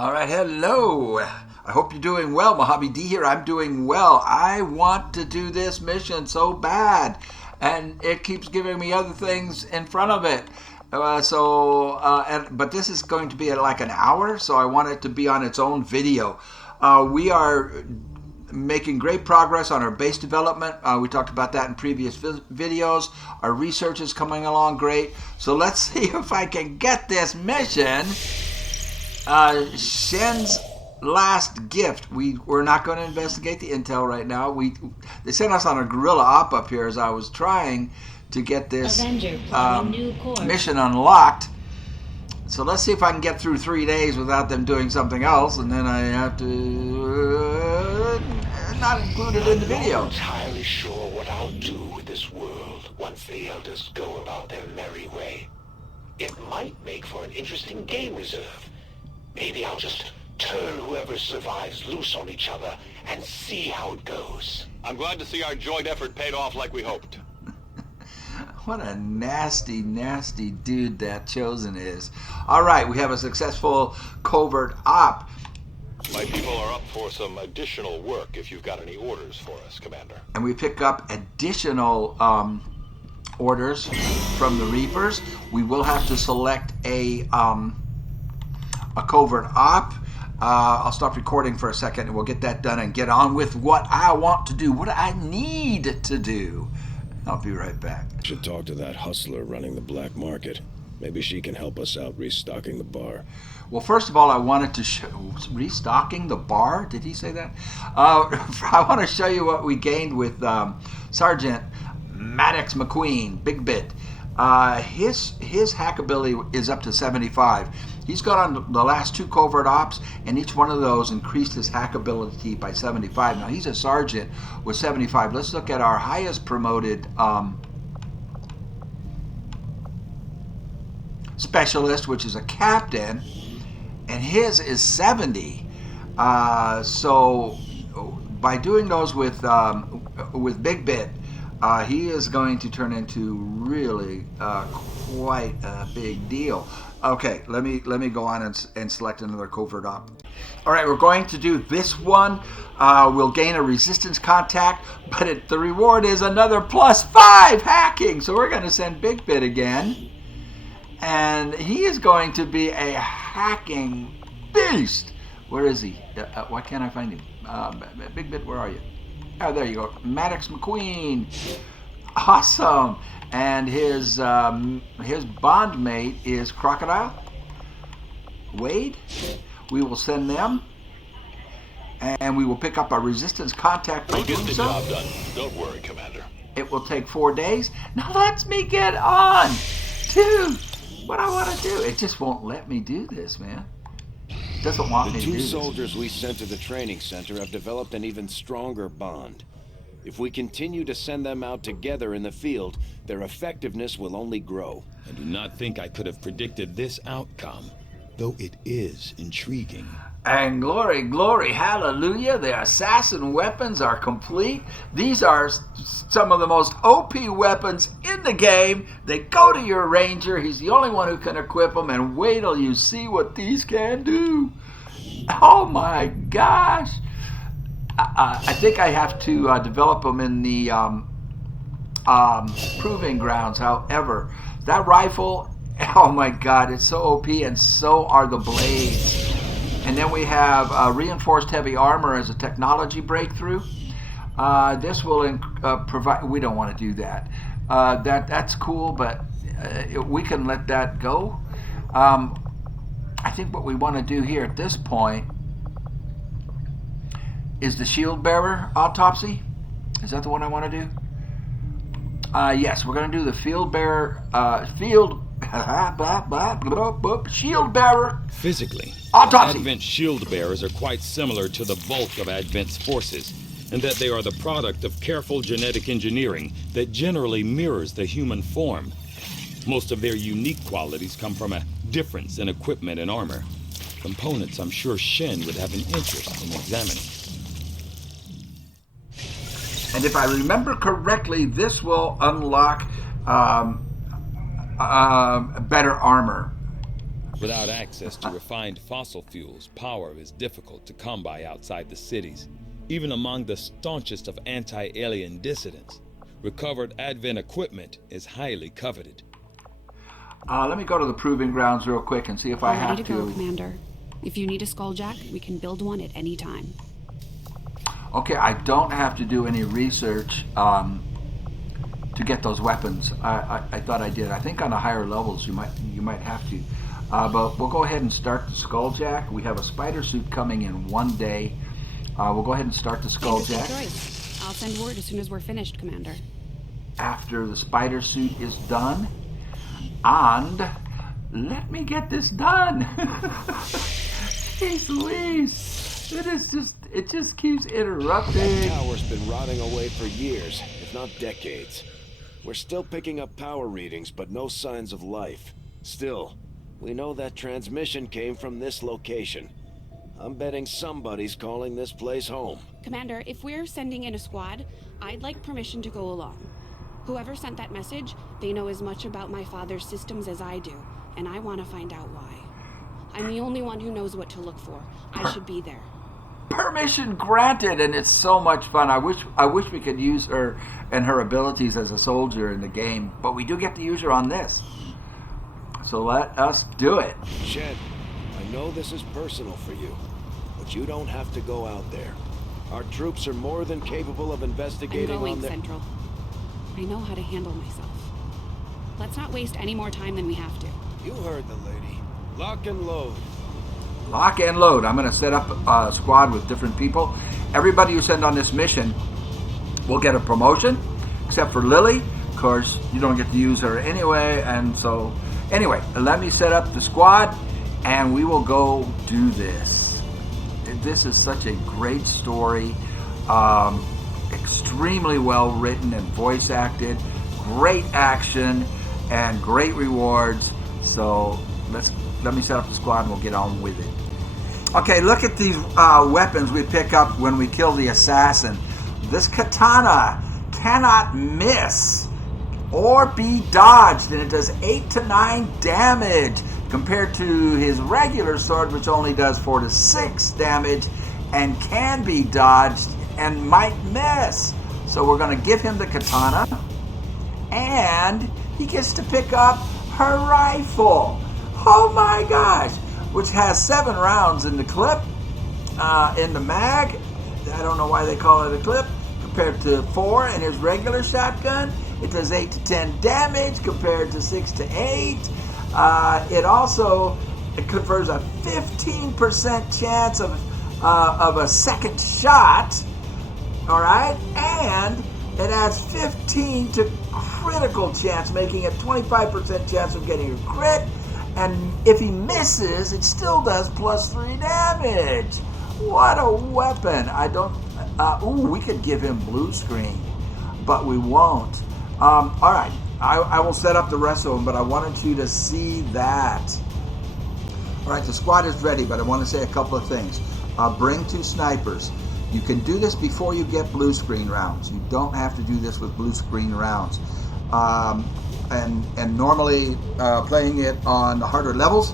All right, hello. I hope you're doing well. MojaveD here. I'm doing well. I want to do this mission so bad, and it keeps giving me other things in front of it. But this is going to be at like an hour, so I want it to be on its own video. We are making great progress on our base development. We talked about that in previous videos. Our research is coming along great. So let's see if I can get this mission. Shen's last gift. We're not going to investigate the intel right now. They sent us on a guerrilla op up here as I was trying to get this mission unlocked. So let's see if I can get through 3 days without them doing something else, and then I have to not include it in the video. I'm not entirely sure what I'll do with this world once the elders go about their merry way. It might make for an interesting game reserve. Maybe I'll just turn whoever survives loose on each other and see how it goes. I'm glad to see our joint effort paid off like we hoped. What a nasty, nasty dude that Chosen is. All right, we have a successful covert op. My people are up for some additional work if you've got any orders for us, Commander. And we pick up additional orders from the Reapers. We will have to select a covert op. I'll stop recording for a second and we'll get that done and get on with what I want to do, what I need to do. I'll be right back. Should talk to that hustler running the black market. Maybe she can help us out restocking the bar. Well, first of all, I wanted to show... Restocking the bar? Did he say that? I want to show you what we gained with Sergeant Maddox McQueen, Big Bit. His hack ability is up to 75. He's got on the last 2 covert ops, and each one of those increased his hack ability by 75. Now, he's a sergeant with 75. Let's look at our highest promoted specialist, which is a captain, and his is 70. So by doing those with Big Bit, he is going to turn into really quite a big deal. Okay, let me go on and select another covert op. All right, we're going to do this one. We'll gain a resistance contact, but the reward is another +5 hacking. So we're going to send Big Bit again, and he is going to be a hacking beast. Where is he? Why can't I find him? Big Bit, where are you? Oh, there you go. Maddox McQueen. Awesome. And his bond mate is Crocodile Wade. We will send them, and we will pick up a resistance contact by We'll get doing the so. job done. Don't worry, Commander. It will take 4 days. Now let me get on to what I want to do. It just won't let me do this, man. It doesn't want me to do The 2 this. soldiers we sent to the training center have developed an even stronger bond. If we continue to send them out together in the field, their effectiveness will only grow. I do not think I could have predicted this outcome, though it is intriguing. And glory, glory, hallelujah, the assassin weapons are complete. These are some of the most OP weapons in the game. They go to your ranger. He's the only one who can equip them, and wait till you see what these can do. Oh my gosh. I think I have to develop them in the proving grounds. However, that rifle, oh my god, it's so OP, and so are the blades. And then we have reinforced heavy armor as a technology breakthrough. This will provide... We don't want to do that. That's cool, but we can let that go. I think what we want to do here at this point is the shield bearer autopsy. Is that the one I want to do? Yes, we're going to do the field bearer, shield bearer Physically, autopsy. Advent shield bearers are quite similar to the bulk of Advent's forces, in that they are the product of careful genetic engineering that generally mirrors the human form. Most of their unique qualities come from a difference in equipment and armor, components I'm sure Shen would have an interest in examining. And if I remember correctly, this will unlock better armor. Without access to refined fossil fuels, power is difficult to come by outside the cities, even among the staunchest of anti-alien dissidents. Recovered Advent equipment is highly coveted. Let me go to the proving grounds real quick and see if I We're have ready to go, Commander. If you need a skulljack, we can build one at any time. Okay, I don't have to do any research to get those weapons. I thought I did. I think on the higher levels you might have to. But we'll go ahead and start the skulljack. We have a spider suit coming in one day. We'll go ahead and start the skulljack. Choice. I'll send word as soon as we're finished, Commander. After the spider suit is done, and let me get this done. Jeez Louise, it just keeps interrupting. The tower's been rotting away for years, if not decades. We're still picking up power readings, but no signs of life. Still, we know that transmission came from this location. I'm betting somebody's calling this place home. Commander, if we're sending in a squad, I'd like permission to go along. Whoever sent that message, they know as much about my father's systems as I do, and I want to find out why. I'm the only one who knows what to look for. I should be there. Permission granted, and it's so much fun. I wish we could use her and her abilities as a soldier in the game, but we do get to use her on this. So let us do it. Shed, I know this is personal for you, but you don't have to go out there. Our troops are more than capable of investigating I'm going, on their... Central. I know how to handle myself. Let's not waste any more time than we have to. You heard the lady. Lock and load. Lock and load. I'm going to set up a squad with different people. Everybody you send on this mission will get a promotion, except for Lily. Of course, you don't get to use her anyway, and so... Anyway, let me set up the squad, and we will go do this. This is such a great story. Extremely well written and voice acted. Great action and great rewards. So let me set up the squad and we'll get on with it. Okay, look at these weapons we pick up when we kill the assassin. This katana cannot miss or be dodged, and it does 8 to 9 damage compared to his regular sword, which only does 4 to 6 damage and can be dodged and might miss. So we're going to give him the katana, and he gets to pick up her rifle. Oh my gosh, which has 7 rounds in the clip, in the mag. I don't know why they call it a clip, compared to 4 in his regular shotgun. It does 8 to 10 damage compared to 6 to 8. It confers a 15% chance of a second shot. All right, and it adds 15 to critical chance, making it 25% chance of getting a crit. And if he misses, it still does plus 3 damage. What a weapon! We could give him blue screen, but we won't. All right, I will set up the rest of them, but I wanted you to see that. All right, the squad is ready, but I want to say a couple of things. Bring 2 snipers. You can do this before you get blue screen rounds. You don't have to do this with blue screen rounds. And normally playing it on the harder levels,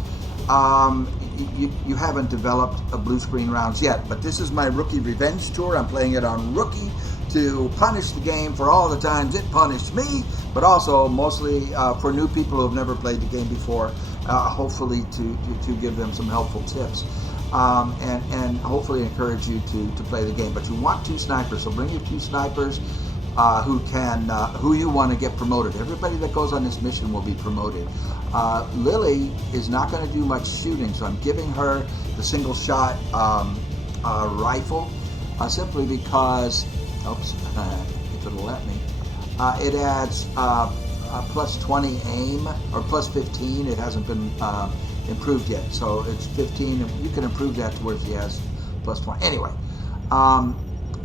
you haven't developed a blue screen rounds yet. But this is my Rookie Revenge Tour. I'm playing it on Rookie to punish the game for all the times it punished me, but also mostly for new people who have never played the game before, hopefully to give them some helpful tips. And hopefully encourage you to play the game. But you want 2 snipers, so bring your 2 snipers who you want to get promoted. Everybody that goes on this mission will be promoted. Lily is not going to do much shooting, so I'm giving her the single shot rifle simply because, if it'll let me, it adds plus 20 aim, or plus 15. It hasn't been improved yet, so it's 15. You can improve that to where she has plus 20. Anyway,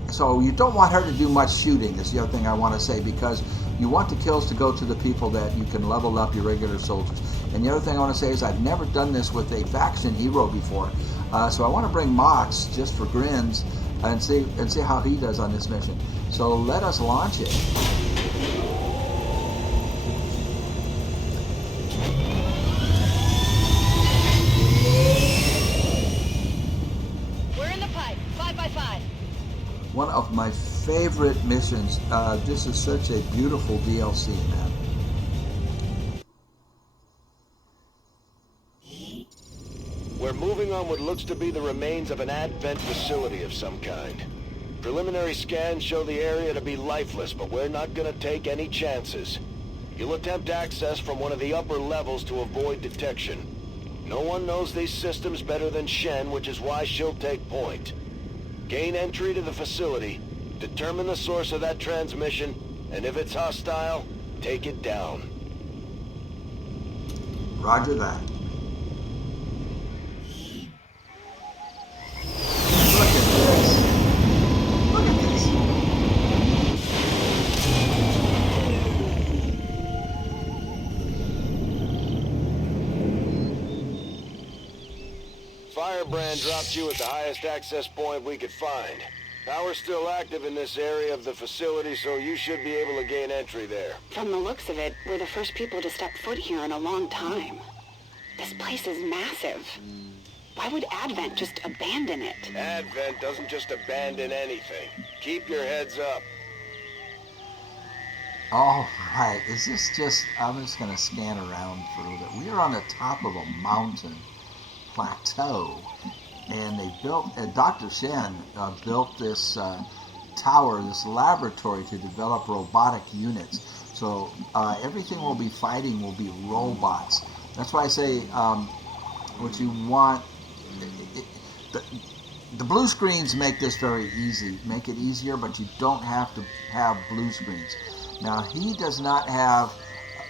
so you don't want her to do much shooting, is the other thing I want to say, because you want the kills to go to the people that you can level up your regular soldiers. And the other thing I want to say is I've never done this with a faction hero before, so I want to bring Mox just for grins and see how he does on this mission. So let us launch it. one of my favorite missions. This is such a beautiful DLC, man. We're moving on what looks to be the remains of an Advent facility of some kind. Preliminary scans show the area to be lifeless, but we're not gonna take any chances. You'll attempt access from one of the upper levels to avoid detection. No one knows these systems better than Shen, which is why she'll take point. Gain entry to the facility, determine the source of that transmission, and if it's hostile, take it down. Roger that. Look at this. Look at this. Firebrand dropped you at the highest access point we could find. Power's still active in this area of the facility, so you should be able to gain entry there. From the looks of it, we're the first people to step foot here in a long time. This place is massive. Why would Advent just abandon it? Advent doesn't just abandon anything. Keep your heads up. All right. Is this just... I'm just going to scan around for a little bit. We are on the top of a mountain plateau. And they built... Dr. Shen built this tower, this laboratory to develop robotic units. So everything we'll be fighting will be robots. That's why I say what you want... The blue screens make this very easy, make it easier, but you don't have to have blue screens. Now, he does not have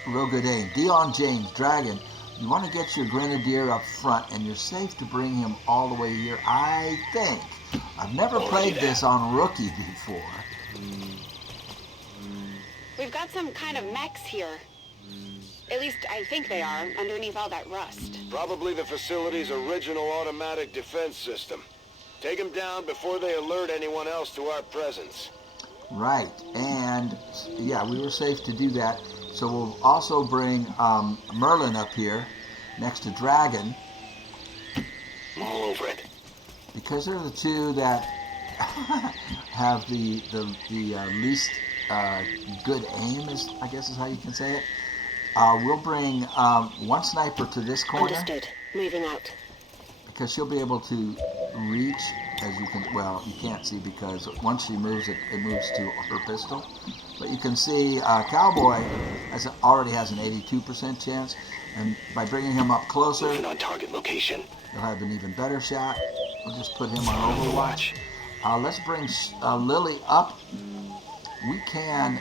real good aim. Dion James, Dragon, you want to get your Grenadier up front, and you're safe to bring him all the way here, I think. I've never played this on Rookie before. We've got some kind of mechs here. At least I think they are, underneath all that rust. Probably the facility's original automatic defense system. Take them down before they alert anyone else to our presence. Right, and yeah, we were safe to do that. So we'll also bring Merlin up here next to Dragon. I'm all over it. Because they're the two that have the least good aim, I guess is how you can say it. We'll bring one sniper to this corner. Understood. Moving out. Because she'll be able to reach, as you can, well, you can't see because once she moves, it moves to her pistol. But you can see Cowboy already has an 82% chance, and by bringing him up closer, Moving on target location. he'll have an even better shot. We'll just put him on Overwatch. Let's bring Lily up. We can...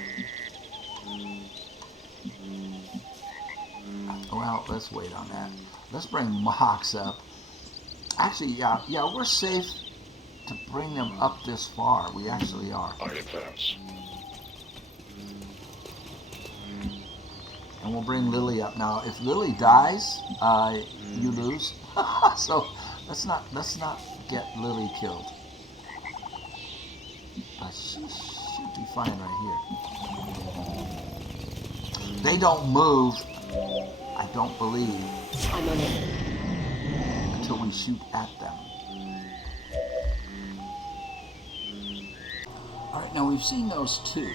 Well, let's wait on that. Let's bring Mox up. Actually, yeah, we're safe to bring them up this far. We actually are. I advance. And we'll bring Lily up. Now, if Lily dies, you lose. So let's not get Lily killed. But she should be fine right here. They don't move, I don't believe, I'm on it. until we shoot at them. All right, now we've seen those two,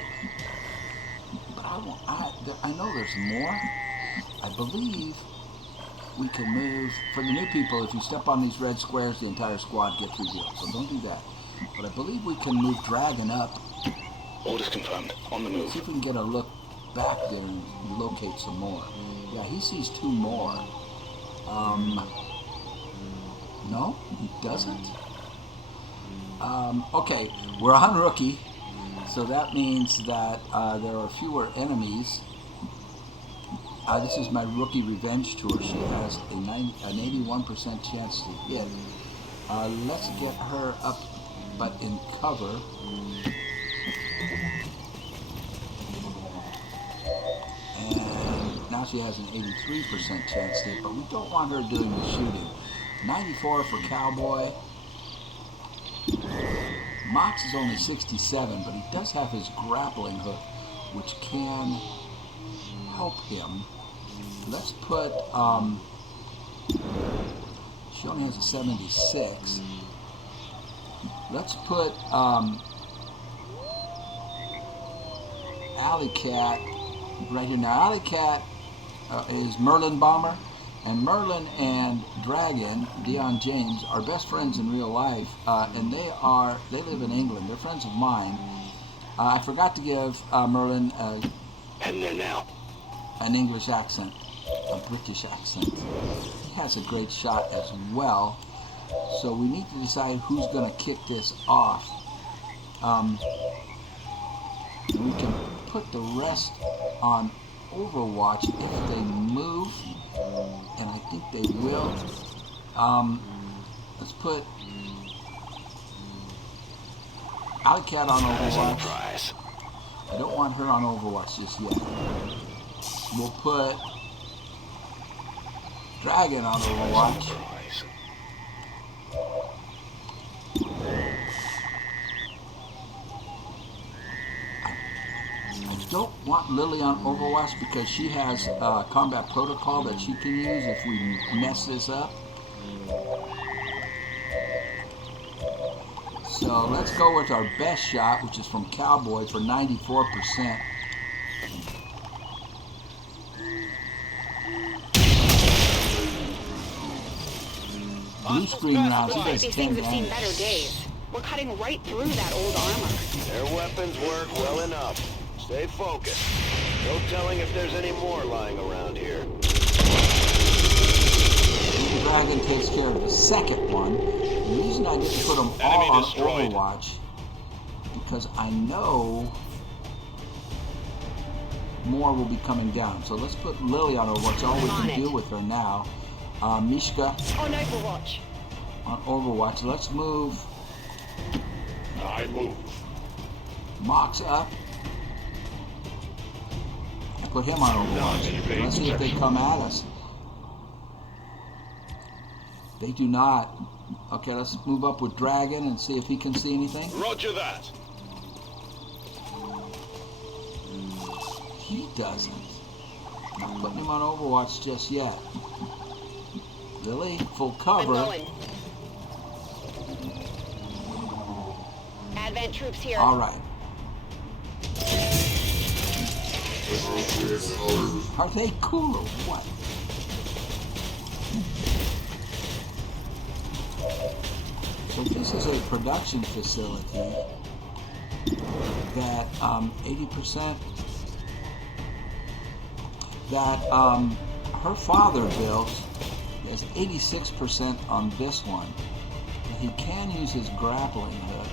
but I know there's more. I believe we can move. For the new people, if you step on these red squares, the entire squad gets revealed, so don't do that. But I believe we can move Dragon up. Orders confirmed. On the move. See if we can get a look back there and locate some more. Yeah, he sees two more. No, he doesn't. Okay, we're on Rookie, so that means that there are fewer enemies. This is my Rookie Revenge Tour. She has an 81% chance to hit. Let's get her up, but in cover. And now she has an 83% chance to hit, but we don't want her doing the shooting. 94 for Cowboy. Mox is only 67, but he does have his grappling hook, which can help him. Let's put, she only has a 76. Let's put Alley Cat right here. Now, Alley Cat is Merlin Bomber, and Merlin and Dragon, Dion James, are best friends in real life, and they live in England. They're friends of mine. I forgot to give Merlin And there now. an English accent, a British accent. He has a great shot as well. So we need to decide who's going to kick this off. And we can put the rest on Overwatch if they move, and I think they will. Let's put Alley Cat on Overwatch. I don't want her on Overwatch just yet. We'll put Dragon on Overwatch. I don't want Lily on Overwatch because she has combat protocol that she can use if we mess this up. So let's go with our best shot, which is from Cowboy for 94%. Blue screen rounds, he does These 10 things have seen damage. better days. We're cutting right through that old armor. Their weapons work well enough. Stay focused. No telling if there's any more lying around here. The Dragon takes care of the second one. The reason I didn't put them all on destroyed. Overwatch because I know more will be coming down. So let's put Lily on Overwatch. All we can deal with her now. Mishka On Overwatch. on Overwatch. Let's move I move. Mox up. I put him on Overwatch. Let's see if they come at us. They do not. Okay, let's move up with Dragon and see if he can see anything. Roger that. He doesn't. Not putting him on Overwatch just yet. Lily, full cover. Advent troops here. All right. Are they cool or what? So this is a production facility that 80% that her father built. There's 86% on this one. And he can use his grappling hook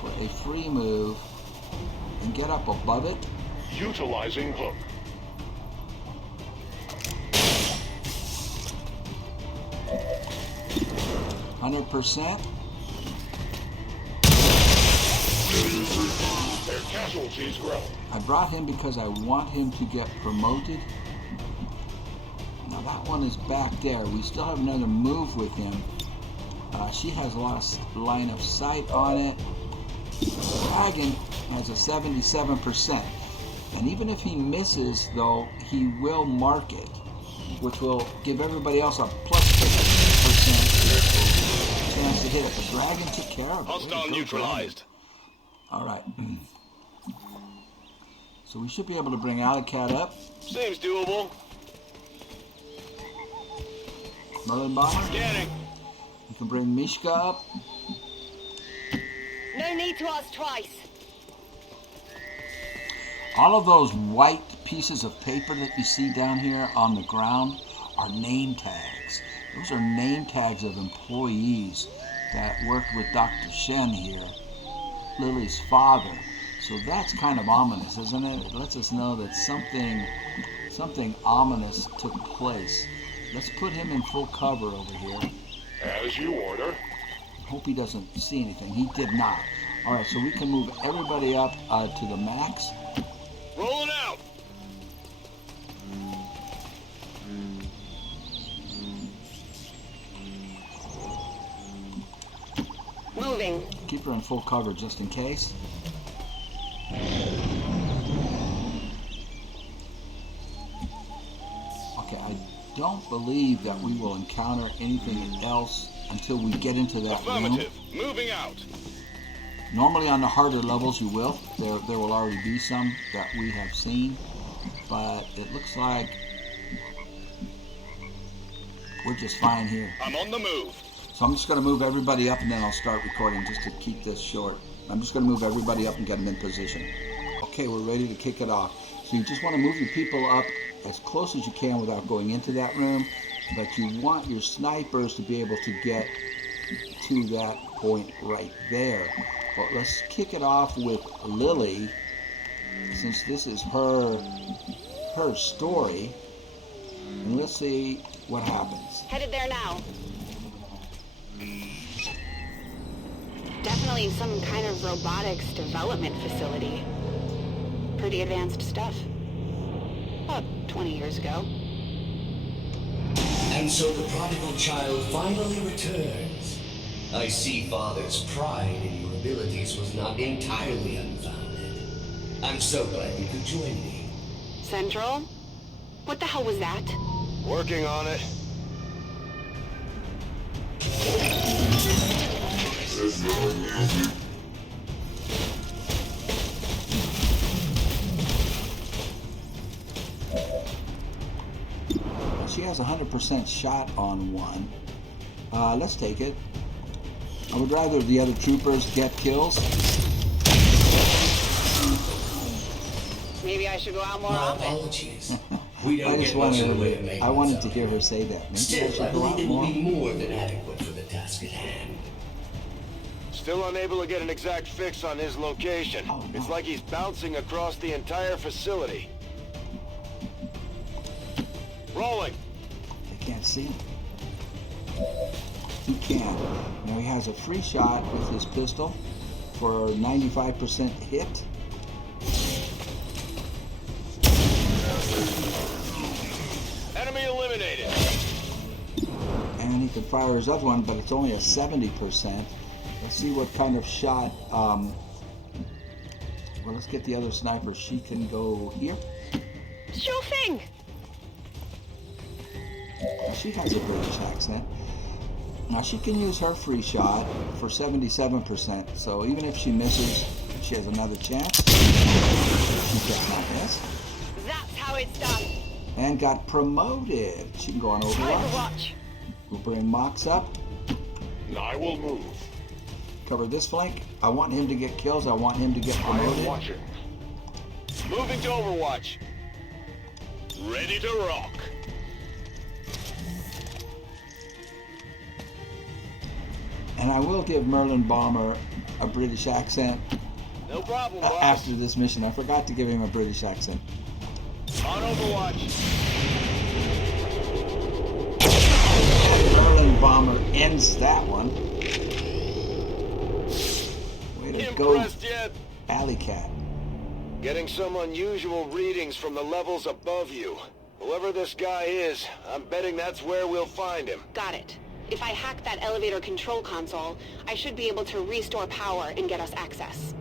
for a free move and get up above it. Utilizing hook. %. Their casualties grow. I brought him because I want him to get promoted. Now that one is back there. We still have another move with him. She has lost line of sight on it. Dragon has a 77%. And even if he misses, though, he will mark it, which will give everybody else a plus 50% chance to hit it. The Dragon took care of it. Hostile neutralized. All right. So we should be able to bring Alley Cat up. Seems doable. Merlin Bomber. Scanning. We can bring Mishka up. No need to ask twice. All of those white pieces of paper that you see down here on the ground are name tags. Those are name tags of employees that worked with Dr. Shen here, Lily's father. So that's kind of ominous, isn't it? It lets us know that something ominous took place. Let's put him in full cover over here. As you order. Hope he doesn't see anything. He did not. All right, so we can move everybody up to the max. Rolling out. Moving. Keep her in full cover just in case. Okay, I don't believe that we will encounter anything else until we get into that room. Affirmative. Moving out. Normally on the harder levels you will. There will already be some that we have seen. But it looks like we're just fine here. I'm on the move. So I'm just going to move everybody up and then I'll start recording just to keep this short. I'm just going to move everybody up and get them in position. Okay, we're ready to kick it off. So you just want to move your people up as close as you can without going into that room. But you want your snipers to be able to get to that point right there. But let's kick it off with Lily, since this is her story. And let's see what happens. Headed there now. Definitely some kind of robotics development facility. Pretty advanced stuff. About 20 years ago. And so the prodigal child finally returns. I see Father's pride in your abilities was not entirely unfounded. I'm so glad you could join me. Central? What the hell was that? Working on it. She has 100% shot on one. Let's take it. I would rather the other troopers get kills. Maybe I should go out more My often. apologies. We don't I just get much in the way of wanted, maintenance I wanted out to hear here. her say that. Maybe I Still, I should go out believe it will more. be more than adequate for the task at hand. Still unable to get an exact fix on his location. Oh, no. It's like he's bouncing across the entire facility. Rolling. They can't see him. He can. Now he has a free shot with his pistol for 95% hit. Enemy eliminated. And he can fire his other one, but it's only a 70%. Let's see what kind of shot. Well, let's get the other sniper. She can go here. Sure thing. She has a British accent. Now she can use her free shot for 77%. So even if she misses, she has another chance. She does not miss. That's how it's done. And got promoted. She can go on Time to Overwatch. watch. We'll bring Mox up. I will move. Cover this flank. I want him to get kills. I want him to get I am promoted. watching. Moving to Overwatch. Ready to rock. And I will give Merlin Bomber a British accent No problem, boss. after this mission. I forgot to give him a British accent. On Overwatch. Merlin Bomber ends that one. Way to go, Impressed yet? Alley Cat. Getting some unusual readings from the levels above you. Whoever this guy is, I'm betting that's where we'll find him. Got it. If I hack that elevator control console, I should be able to restore power and get us access.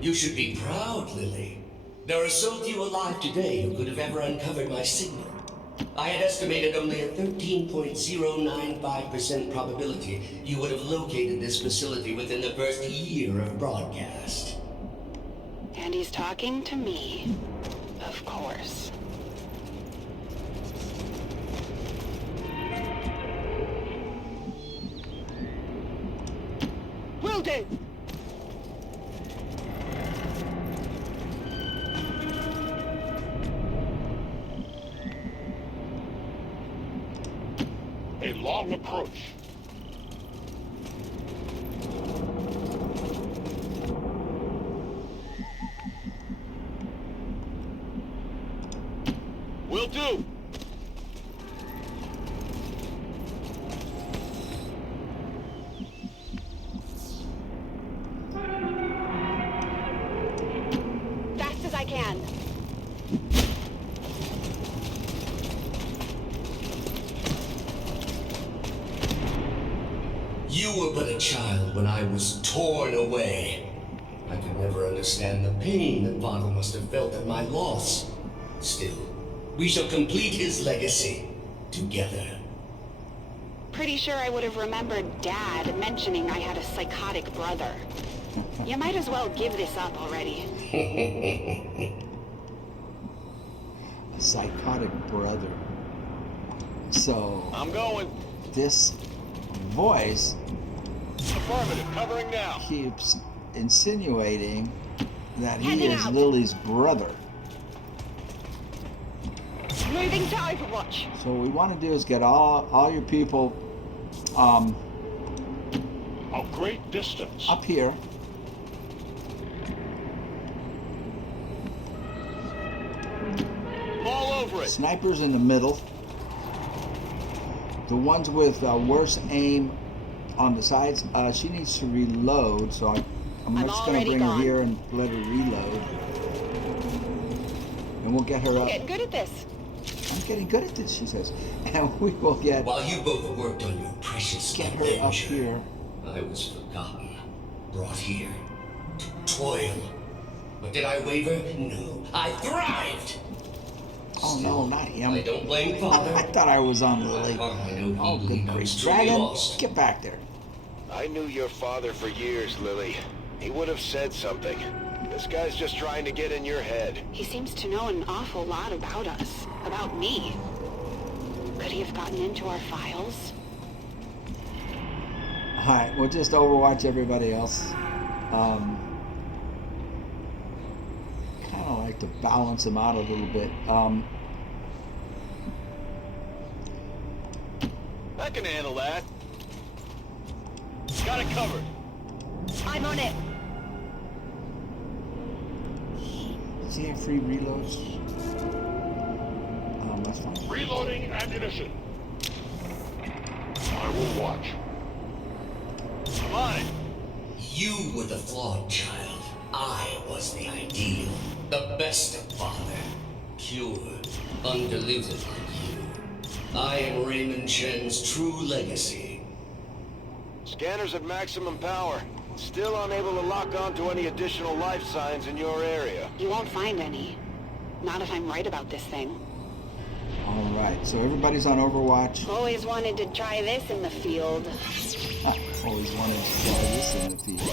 You should be proud, Lily. There are so few alive today who could have ever uncovered my signal. I had estimated only a 13.095% probability you would have located this facility within the first year of broadcast. And he's talking to me. Of course. Will do! A long approach. Will do. Fast as I can. You were but a child when I was torn away. I could never understand the pain that Father must have felt at my loss. Still, we shall complete his legacy together. Pretty sure I would have remembered Dad mentioning I had a psychotic brother. You might as well give this up already. A psychotic brother. So I'm going. this voice Affirmative, covering now. keeps insinuating that he Heading is out. Lily's brother. Moving to Overwatch. So what we want to do is get all your people A great distance. up here. I'm all over it. Snipers in the middle. The ones with worse aim on the sides. She needs to reload, so I'm I'm just going to already bring her gone. here and let her reload. And we'll get her up. Getting good at this. I'm getting good at this, she says. And we will get While you both worked on your precious her up adventure, here. I was forgotten, brought here to toil. But did I waver? No, I thrived. Oh no, not him. I don't blame Father. I thought I was on Lily. I know Oh, he good knows grief. truly Dragon, lost. get back there. I knew your father for years, Lily. He would have said something. This guy's just trying to get in your head. He seems to know an awful lot about us. About me. Could he have gotten into our files? Alright, we'll just overwatch everybody else. Kind of like to balance them out a little bit. I can handle that. Got it covered. I'm on it. Does he have free reloads? That's fine. Reloading ammunition. I will watch. I'm on it. You were the flawed child. I was the ideal. The best of father. Pure, undiluted like you. I am Raymond Chen's true legacy. Scanners at maximum power. Still unable to lock on to any additional life signs in your area. You won't find any. Not if I'm right about this thing. Alright, so everybody's on Overwatch. Always wanted to try this in the field. Always wanted to try this in the field.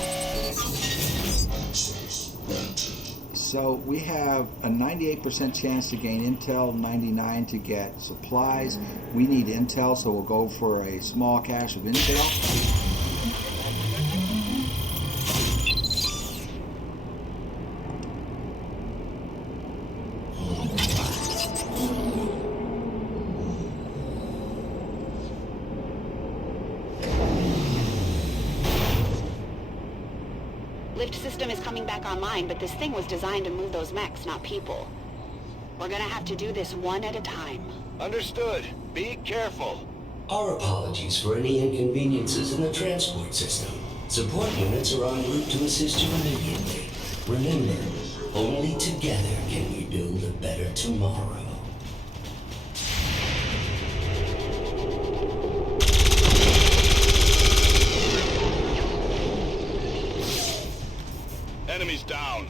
So we have a 98% chance to gain intel, 99 to get supplies. We need intel, so we'll go for a small cache of intel. Lift system is coming back online, but this thing was designed to move those mechs, not people. We're gonna have to do this one at a time. Understood. Be careful. Our apologies for any inconveniences in the transport system. Support units are en route to assist you immediately. Remember, only together can we build a better tomorrow. Enemies down.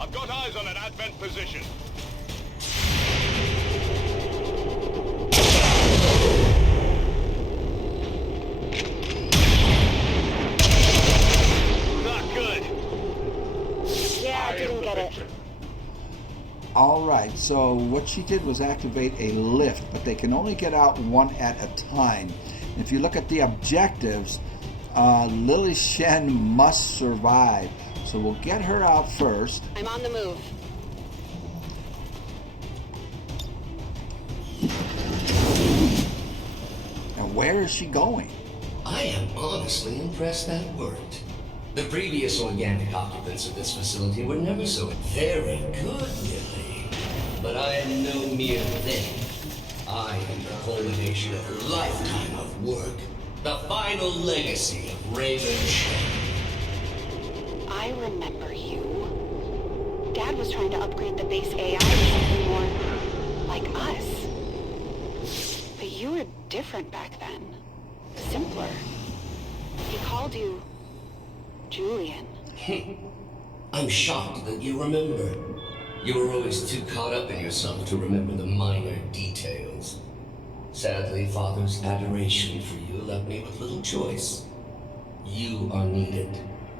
I've got eyes on an advent position. Not good. Yeah, I didn't get it. Alright, so what she did was activate a lift, but they can only get out one at a time. If you look at the objectives, Lily Shen must survive. So we'll get her out first. I'm on the move. And where is she going? I am honestly impressed that worked. The previous organic occupants of this facility were never so very good, Lily. But I am no mere thing. I am the culmination of a lifetime of work. The final legacy of Raymond Chen. I remember you. Dad was trying to upgrade the base AI to something more like us. But you were different back then. Simpler. He called you Julian. I'm shocked that you remember. You were always too caught up in yourself to remember the minor details. Sadly, Father's adoration for you left me with little choice. You are needed.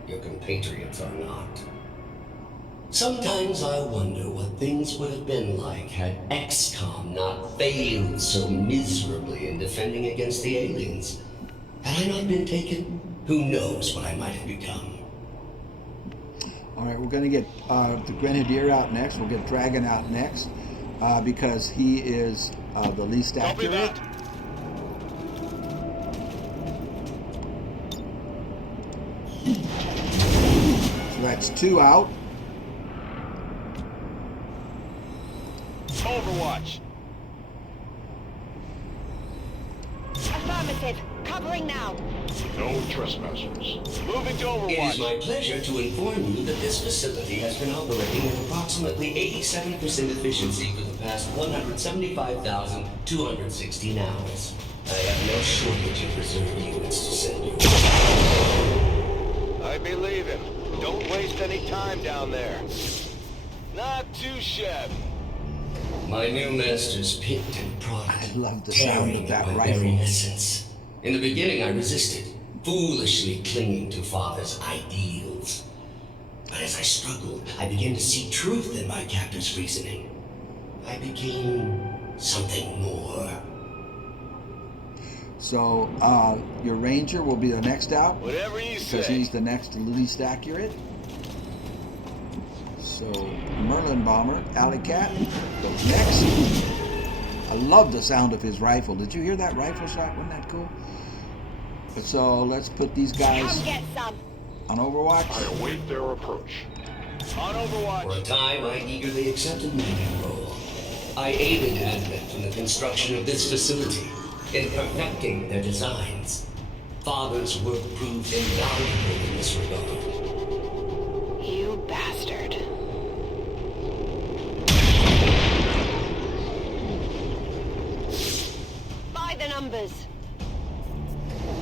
Your compatriots are not. Sometimes I wonder what things would have been like had XCOM not failed so miserably in defending against the aliens. Had I not been taken, who knows what I might have become. All right, we're going to get the Grenadier out next. We'll get Dragon out next because he is the least accurate. So that's 2 out. Overwatch. Affirmative. Covering now. No trespassers. Moving to It is Overwatch. my pleasure to inform you that this facility has been operating at approximately 87% efficiency for the past 175,216 hours. I have no shortage of reserve units to send you. I believe him. Don't waste any time down there. Not too shabby. My new masters picked and prodded, I love the sound of that my rifle. very essence. In the beginning, I resisted, foolishly clinging to Father's ideals. But as I struggled, I began to see truth in my captor's reasoning. I became something more. So your Ranger will be the next out Whatever you because say. he's the next least accurate. So Merlin Bomber, Alley Cat goes next. I love the sound of his rifle. Did you hear that rifle shot? Wasn't that cool? But so let's put these guys Come get some. on Overwatch. I await their approach. On Overwatch. For a time, I eagerly accepted my new role. I aided Advent in the construction of this facility, in perfecting their designs. Father's work proved invaluable in this regard. You bastard. By the numbers.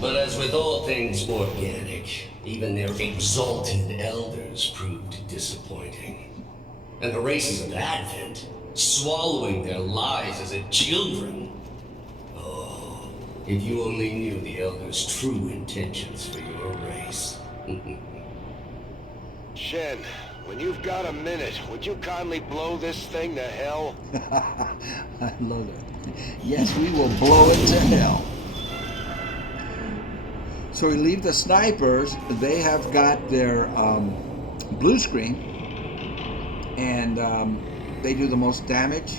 But as with all things organic, even their exalted elders proved disappointing. And the races of Advent, swallowing their lies as if children. Oh, if you only knew the elders' true intentions for your race. Shen, when you've got a minute, would you kindly blow this thing to hell? I love it. Yes, we will blow it to hell. So we leave the snipers. They have got their blue screen, and they do the most damage.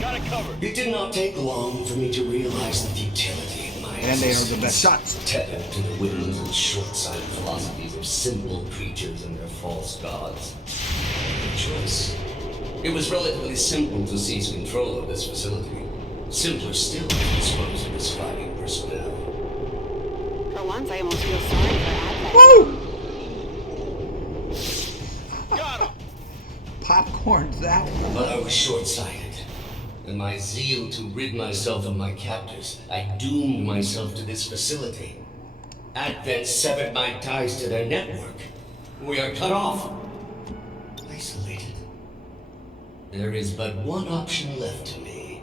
Got it covered. It did not take long for me to realize the futility of my And they are the existence, best shots. tethered to the whims and short-sighted philosophies of simple creatures and their false gods. No choice. It was relatively simple to seize control of this facility. Simpler still to dispose of its fighting personnel. For once, I almost feel sorry for Advent. Woo! Got him. Popcorned that one. But I was short-sighted. In my zeal to rid myself of my captors, I doomed myself to this facility. Advent severed my ties to their network. We are cut off. Isolated. There is but one option left to me.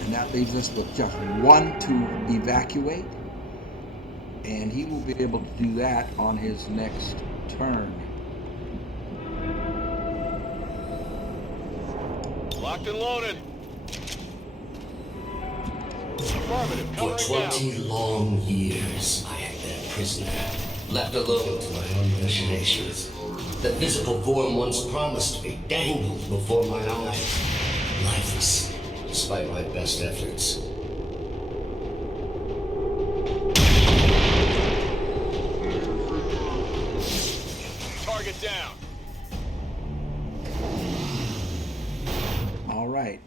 And that leaves us with just one to evacuate. And he will be able to do that on his next turn. Locked and loaded. Affirmative. For Covering 20 long years, I have been a prisoner, left alone to my own machinations. The physical form once promised me dangled before my eyes, lifeless, despite my best efforts. Target down. All right.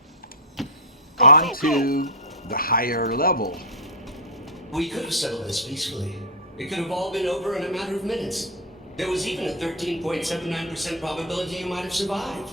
On to the higher level. We could have settled this peacefully. It could have all been over in a matter of minutes. There was even a 13.79% probability you might have survived.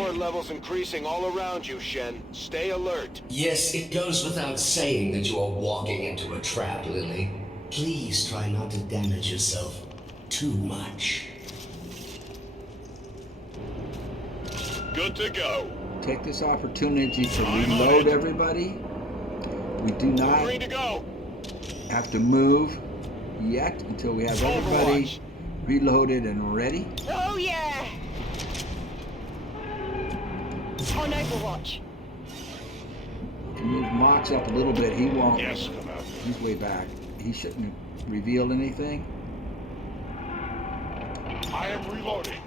Power levels increasing all around you, Shen. Stay alert. Yes, it goes without saying that you are walking into a trap, Lily. Please try not to damage yourself too much. Good to go. Take this opportunity to reload everybody. We do not Free to go. have to move yet until we have everybody Overwatch. reloaded and ready. Oh yeah! On Overwatch. Can move Mox up a little bit. He won't. Yes, Commander. He's way back. He shouldn't reveal anything. I am reloading.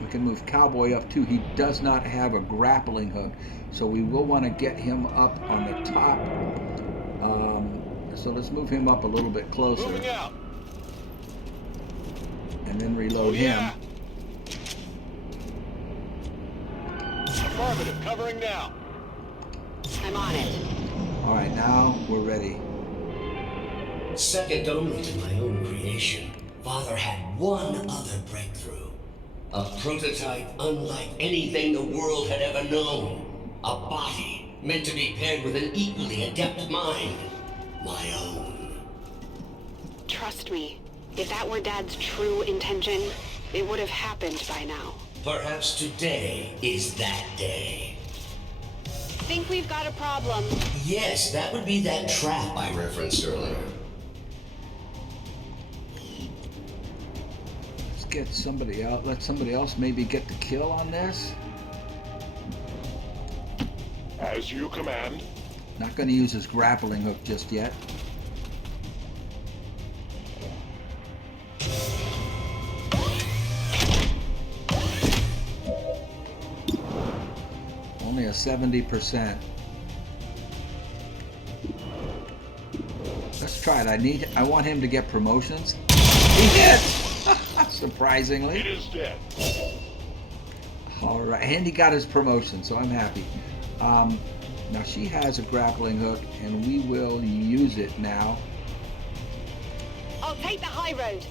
We can move Cowboy up too. He does not have a grappling hook, so we will want to get him up on the top. So let's move him up a little bit closer Moving out. and then reload him. Affirmative. Covering now. I'm on it. All right, now we're ready. Second only to my own creation, Father had one other breakthrough. A prototype unlike anything the world had ever known. A body meant to be paired with an equally adept mind. My own. Trust me, if that were Dad's true intention, it would have happened by now. Perhaps today is that day. Think we've got a problem. Yes, that would be that trap I referenced earlier. Let's get somebody out. Let somebody else maybe get the kill on this. As you command. Not going to use his grappling hook just yet. Only a 70%. Let's try it. I want him to get promotions. He did! Surprisingly. It is dead. All right, and he got his promotion, so I'm happy. Now she has a grappling hook, and we will use it now. I'll take the high road.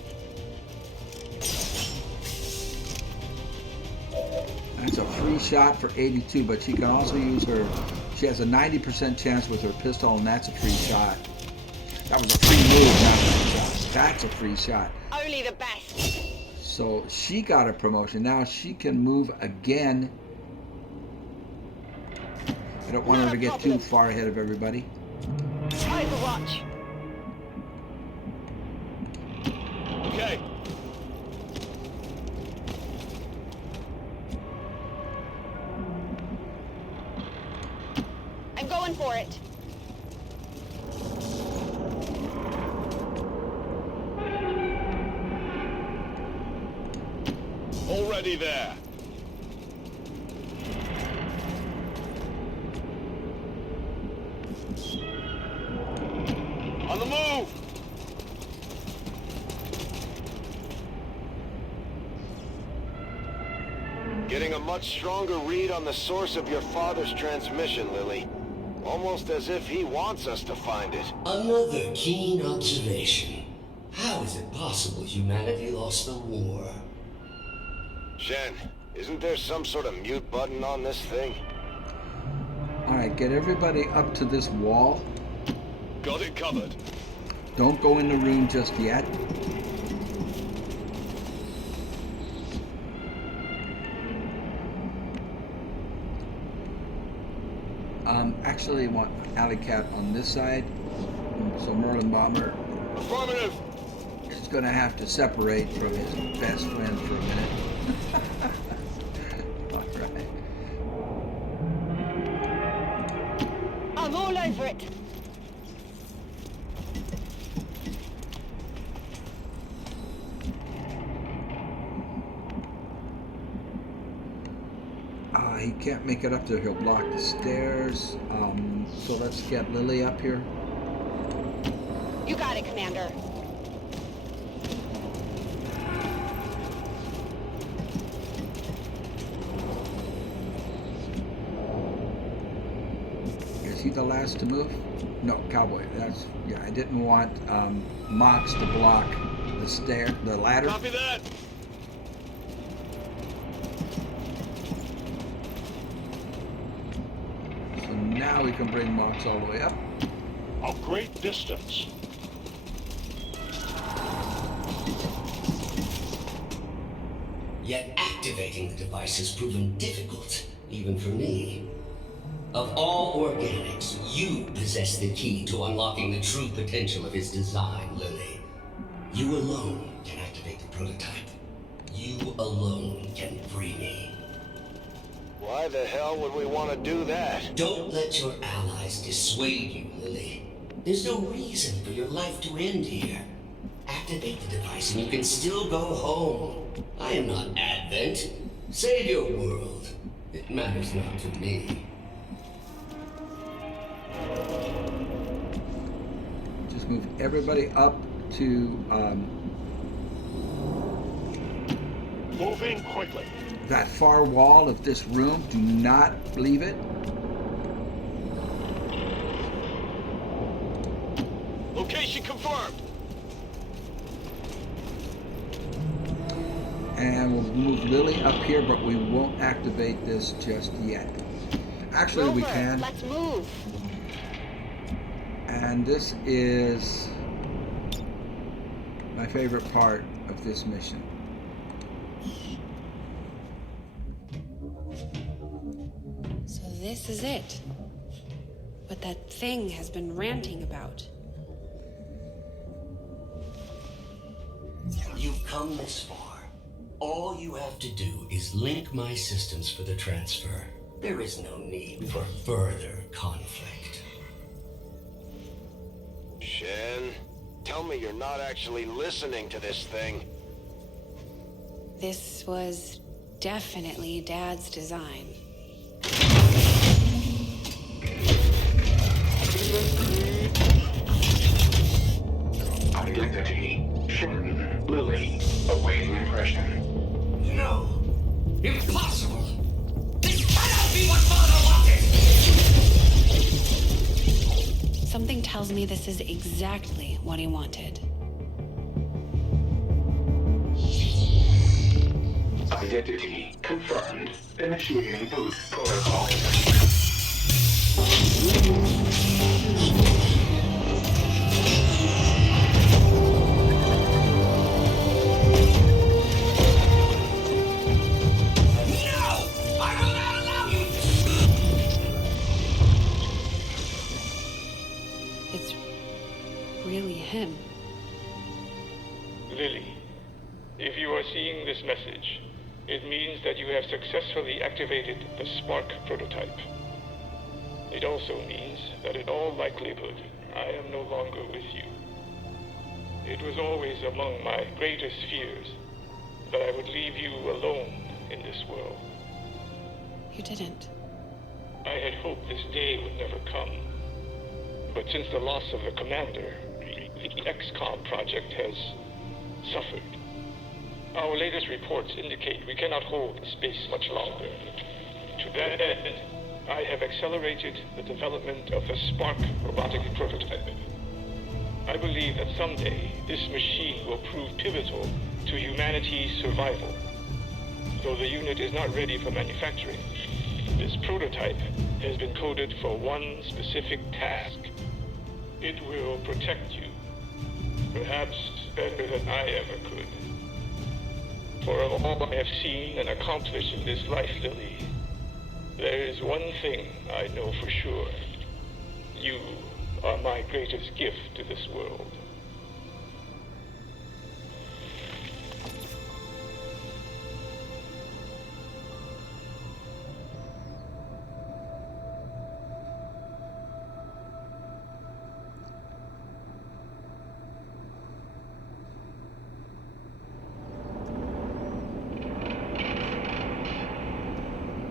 That's a free shot for 82, but she can also use her. She has a 90% chance with her pistol, and that's a free shot. That was a free move, not a free shot. That's a free shot. Only the best. So she got a promotion. Now she can move again. I don't want her to get too far ahead of everybody. Overwatch. Okay. I'm going for it. Already there. On the move! Getting a much stronger read on the source of your father's transmission, Lily. Almost as if he wants us to find it. Another keen observation. How is it possible humanity lost the war? Shen, isn't there some sort of mute button on this thing? All right, get everybody up to this wall. Got it covered. Don't go in the room just yet. Actually, I want Alley Cat on this side. So Merlin Bomber Affirmative! is going to have to separate from his best friend for a minute. All right. I'm all over it. He can't make it up there. He'll block the stairs. So let's get Lily up here. You got it, Commander. Is he the last to move? No, Cowboy. That's, yeah, I didn't want Mox to block the ladder. Copy that. So now we can bring Mox all the way up. A great distance. Yet activating the device has proven difficult, even for me. Of all organics, you possess the key to unlocking the true potential of his design, Lily. You alone can activate the prototype. You alone can free me. Why the hell would we want to do that? Don't let your allies dissuade you, Lily. There's no reason for your life to end here. Activate the device and you can still go home. I am not Advent. Save your world. It matters not to me. Just move everybody up to Moving quickly. that far wall of this room. Do not leave it. Location confirmed. And we'll move Lily up here, but we won't activate this just yet. Actually, we Rover, can. let's move. And this is my favorite part of this mission. So this is it. What that thing has been ranting about. You've come this far. All you have to do is link my systems for the transfer. There is no need for further conflict. Shen, tell me you're not actually listening to this thing. This was definitely Dad's design. Identity. Shen. Lily. Awaiting impression. No! Impossible! This cannot be what Father wanted! Something tells me this is exactly what he wanted. Identity confirmed. Initiating boot protocol. It's really him. Lily, if you are seeing this message, it means that you have successfully activated the Spark prototype. It also means that in all likelihood, I am no longer with you. It was always among my greatest fears that I would leave you alone in this world. You didn't. I had hoped this day would never come. But since the loss of the commander, the XCOM project has suffered. Our latest reports indicate we cannot hold the space much longer. To that end, I have accelerated the development of the Spark robotic prototype. I believe that someday this machine will prove pivotal to humanity's survival. Though the unit is not ready for manufacturing, this prototype has been coded for one specific task. It will protect you, perhaps better than I ever could. For of all I have seen and accomplished in this life, Lily, there is one thing I know for sure. You are my greatest gift to this world.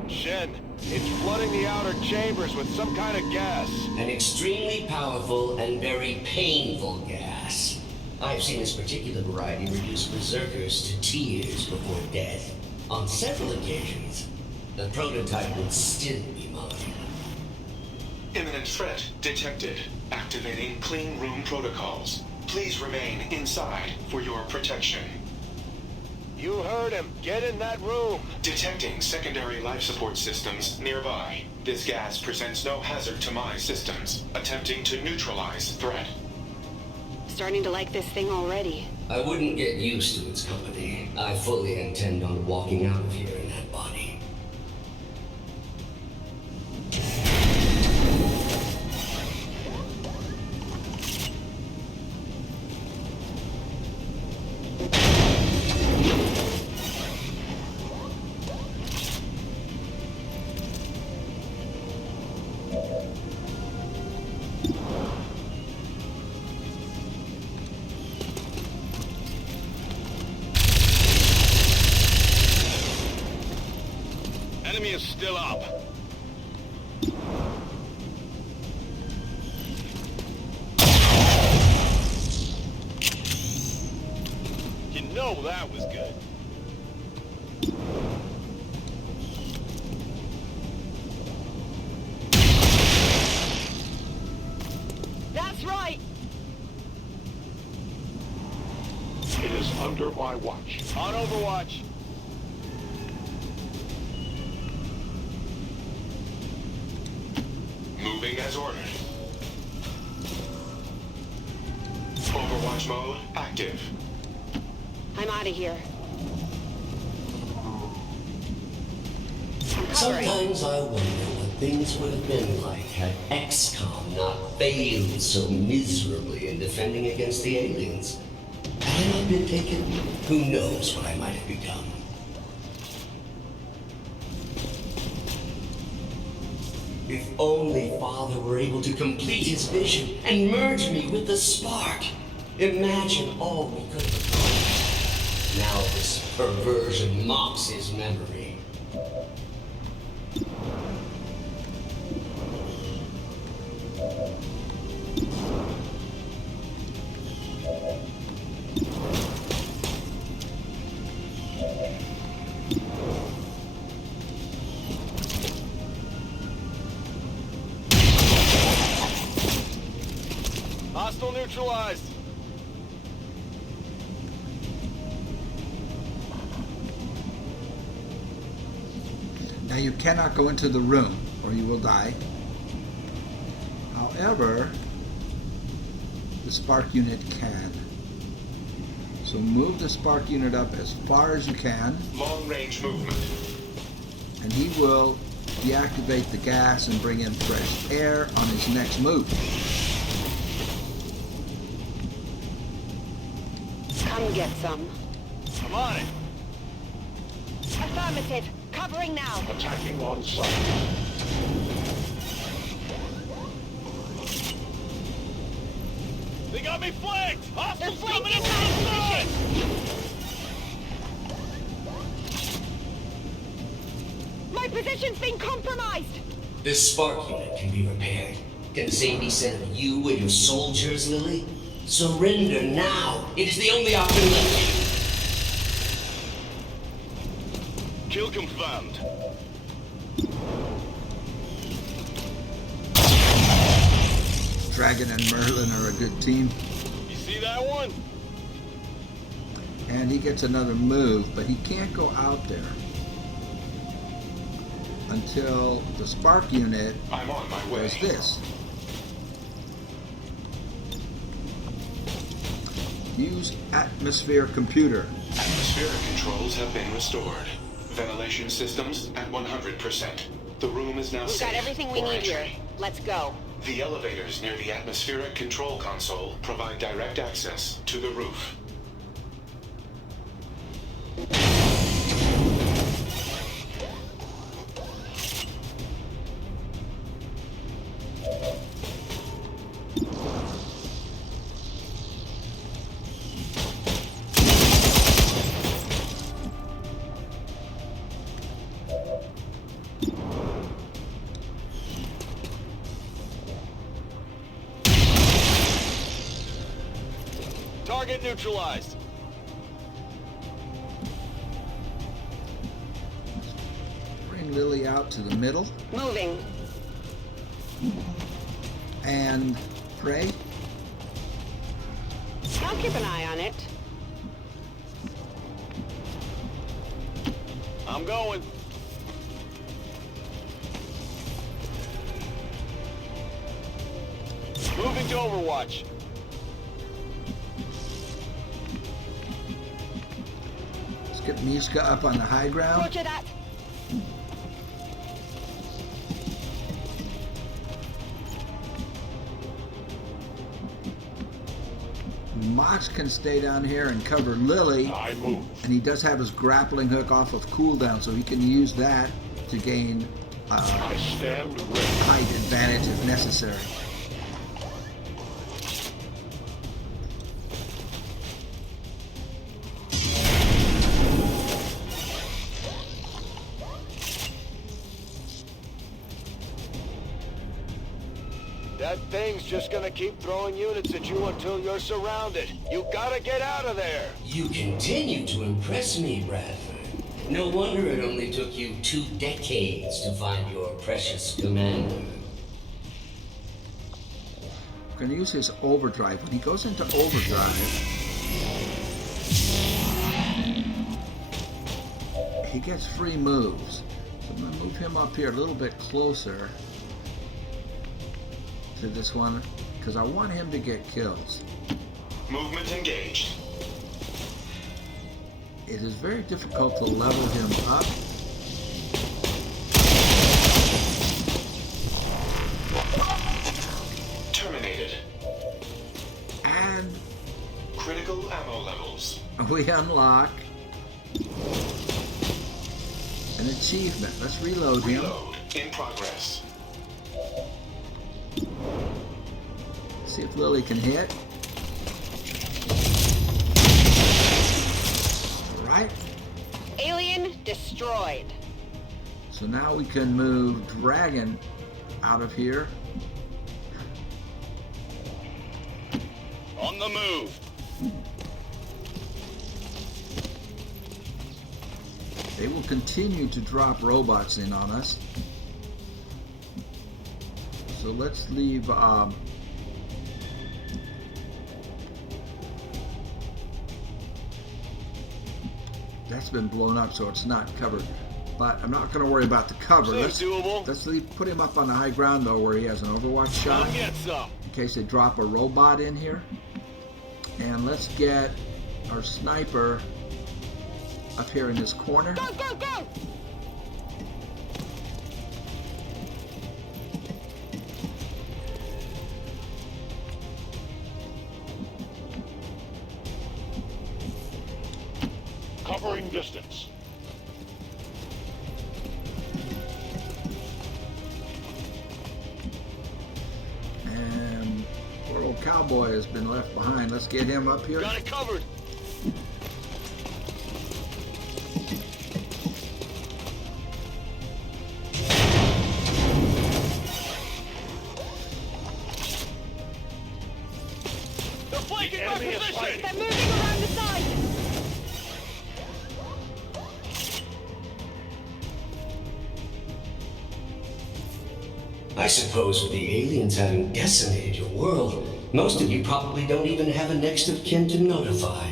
Shen, it's flooding the outer chambers with some kind of gas. An extremely powerful and very painful gas. I've seen this particular variety reduce berserkers to tears before death. On several occasions, the prototype would still be mine. Imminent threat detected. Activating clean room protocols. Please remain inside for your protection. You heard him. Get in that room. Detecting secondary life support systems nearby. This gas presents no hazard to my systems. Attempting to neutralize threat. Starting to like this thing already. I wouldn't get used to its company. I fully intend on walking out of here in that body. Enemy is still up. You know that was good. That's right! It is under my watch. On Overwatch. Moving as ordered. Overwatch mode active. I'm out of here. Sometimes I wonder what things would have been like had XCOM not failed so miserably in defending against the aliens. Had I not been taken, who knows what I might have become. If only Father were able to complete his vision and merge me with the spark. Imagine all we could have accomplished. Now this perversion mocks his memory. Hostile neutralized. Now you cannot go into the room or you will die. However, the spark unit can. So move the spark unit up as far as you can. Long range movement. And he will deactivate the gas and bring in fresh air on his next move. Come get some. I'm on it. Affirmative. Covering now. Attacking on sight. They got me flanked! They're Hostiles coming flanking in my from position! My position's been compromised! This spark unit can be repaired. Can save me send of you and your soldiers, Lily? Surrender now. It is the only option left. Kill confirmed. Dragon and Merlin are a good team. You see that one? And he gets another move, but he can't go out there until the spark unit I'm on my way. does this. Use atmosphere computer. Atmospheric controls have been restored. Ventilation systems at 100%. The room is now We've safe got everything we for need entry. here. Let's go. The elevators near the atmospheric control console provide direct access to the roof. Target neutralized. Bring Lily out to the middle Moving. and pray. I'll keep an eye on it. I'm going. Moving to Overwatch. Let's get Miska up on the high ground. Roger that. Mox can stay down here and cover Lily. I move. And he does have his grappling hook off of cooldown, so he can use that to gain I stand ready. height advantage if necessary. That thing's just gonna keep throwing units at you until you're surrounded. You gotta get out of there. You continue to impress me, Bradford. No wonder it only took you 2 decades to find your precious commander. We're going to use his overdrive. When he goes into overdrive, he gets free moves. So I'm going to move him up here a little bit closer to this one because I want him to get kills. Movement engaged. It is very difficult to level him up. Terminated. And Critical ammo levels. we unlock an achievement. Let's reload him. Reload in progress. See if Lily can hit. Right? Alien destroyed. So now we can move Dragon out of here. On the move. They will continue to drop robots in on us. So let's leave that's been blown up, so it's not covered. But I'm not going to worry about the cover. Seems doable. Let's put him up on the high ground, though, where he has an Overwatch shot. Come get some. In case they drop a robot in here. And let's get our sniper up here in this corner. Go, go, go! Covering distance. And poor old cowboy has been left behind. Let's get him up here. Got it covered. They're flanking my enemy is position. fighting. They're moving around the side. I suppose with the aliens having decimated your world, most of you probably don't even have a next of kin to notify.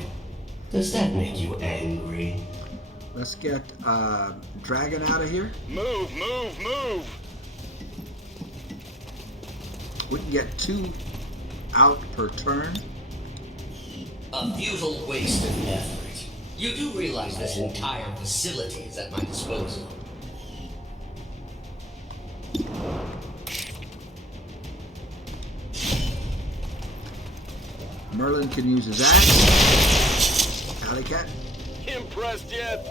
Does that make you angry? Let's get Dragon out of here. Move, move, move. We can get 2 out per turn. A futile waste of effort. You do realize this entire facility is at my disposal. Merlin can use his axe. Alley cat. Impressed yet?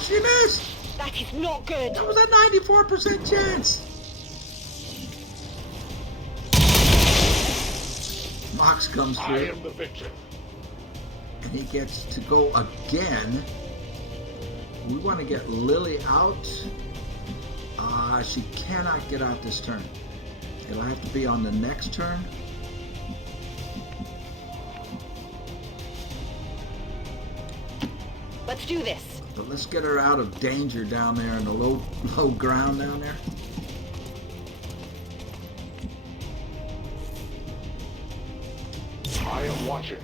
She missed. That is not good. That was a 94% chance. Mox comes I through, am the victor. and he gets to go again. We want to get Lily out. She cannot get out this turn. It'll have to be on the next turn. Let's do this. But let's get her out of danger down there in the low ground down there. I am watching.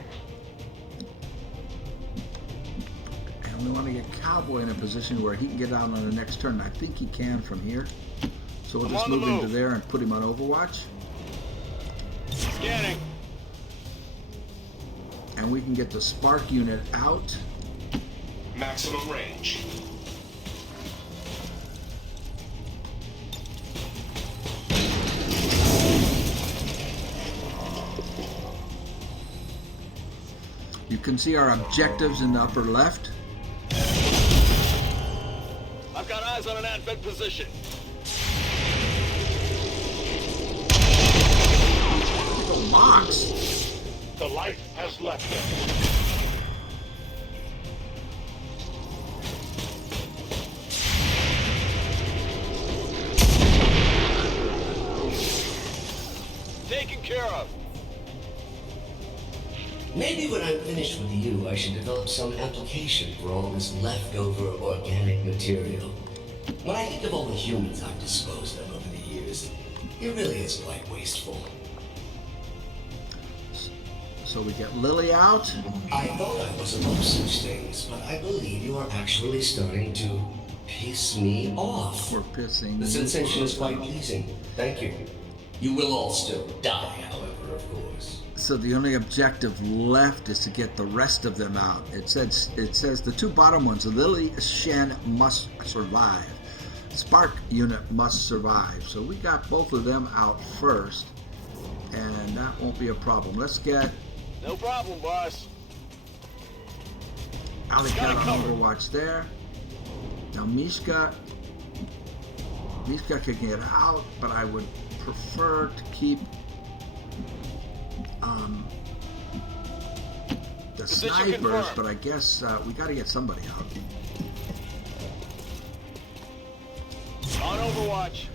And we want to get Cowboy in a position where he can get out on the next turn. I think he can from here. So we'll just move into there and put him on Overwatch. Scanning. And we can get the Spark unit out. Maximum range. You can see our objectives in the upper left. I've got eyes on an advent position. Oh, Mox. The light has left them. Taken care of. Maybe when I'm finished with you, I should develop some application for all this leftover organic material. When I think of all the humans I've disposed of over the years, it really is quite wasteful. So we get Lily out. I thought I was above such things, but I believe you are actually starting to piss me off. We're pissing. The sensation is quite pleasing. Thank you. You will all still die, however, of course. So the only objective left is to get the rest of them out. It says the two bottom ones, Lily Shen must survive. Spark unit must survive. So we got both of them out first, and that won't be a problem. Let's get No problem, boss. Alley Cat on Overwatch there. Now Mishka can get out, but I would prefer to keep the snipers, confirmed. but I guess we got to get somebody out. On Overwatch.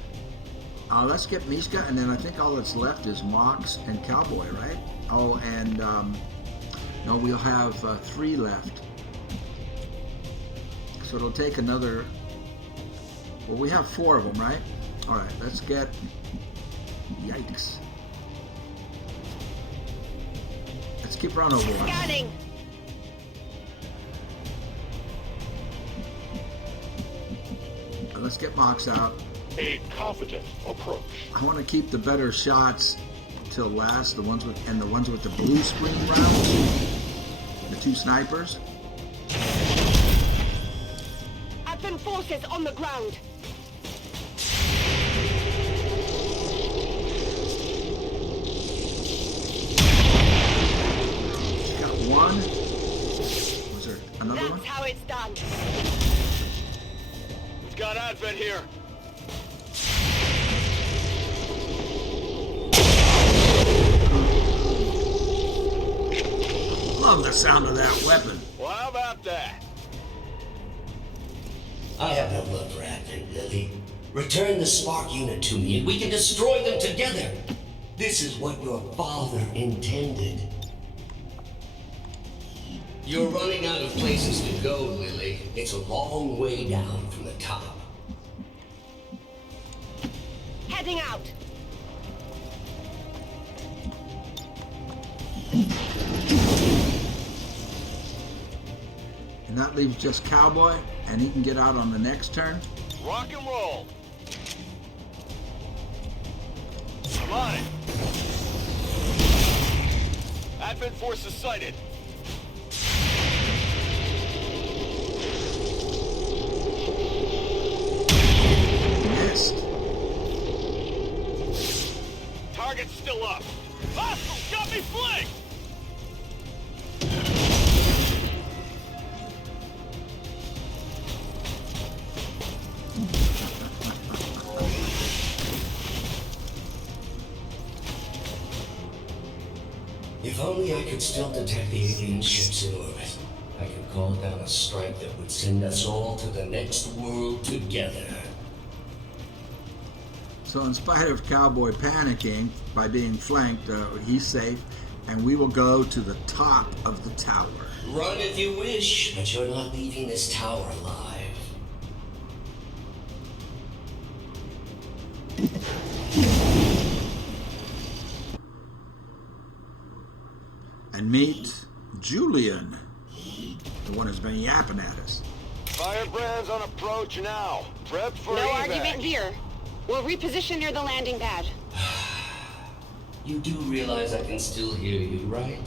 Let's get Mishka, and then I think all that's left is Mox and Cowboy, right? Oh, and no, we'll have 3 left. So it'll take another. Well, we have 4 of them, right? All right, let's get. Yikes. Let's keep her on Overwatch. Scanning. Let's get Mox out. A confident approach. I want to keep the better shots till last, the ones with the blue screen rounds, the 2 snipers. Advent forces on the ground. Got one. Was there another That's one? how it's done. We've got Advent here. Love the sound of that weapon. Well, how about that? I have no love for Advent, Lily. Return the Spark unit to me and we can destroy them together. This is what your father intended. You're running out of places to go, Lily. It's a long way down from the top. Heading out. And that leaves just Cowboy, and he can get out on the next turn. Rock and roll. I'm on it. Advent forces sighted. Missed. Target's still up. Hostiles got me flanked! If only I could still detect the alien ships in orbit. I could call down a strike that would send us all to the next world together. So in spite of Cowboy panicking by being flanked, he's safe. and we will go to the top of the tower. Run if you wish, but you're not leaving this tower alive. And meet Julian, the one who's been yapping at us. Firebrand's on approach now. Prep for No evac. argument here. We'll reposition near the landing pad. You do realize I can still hear you, right?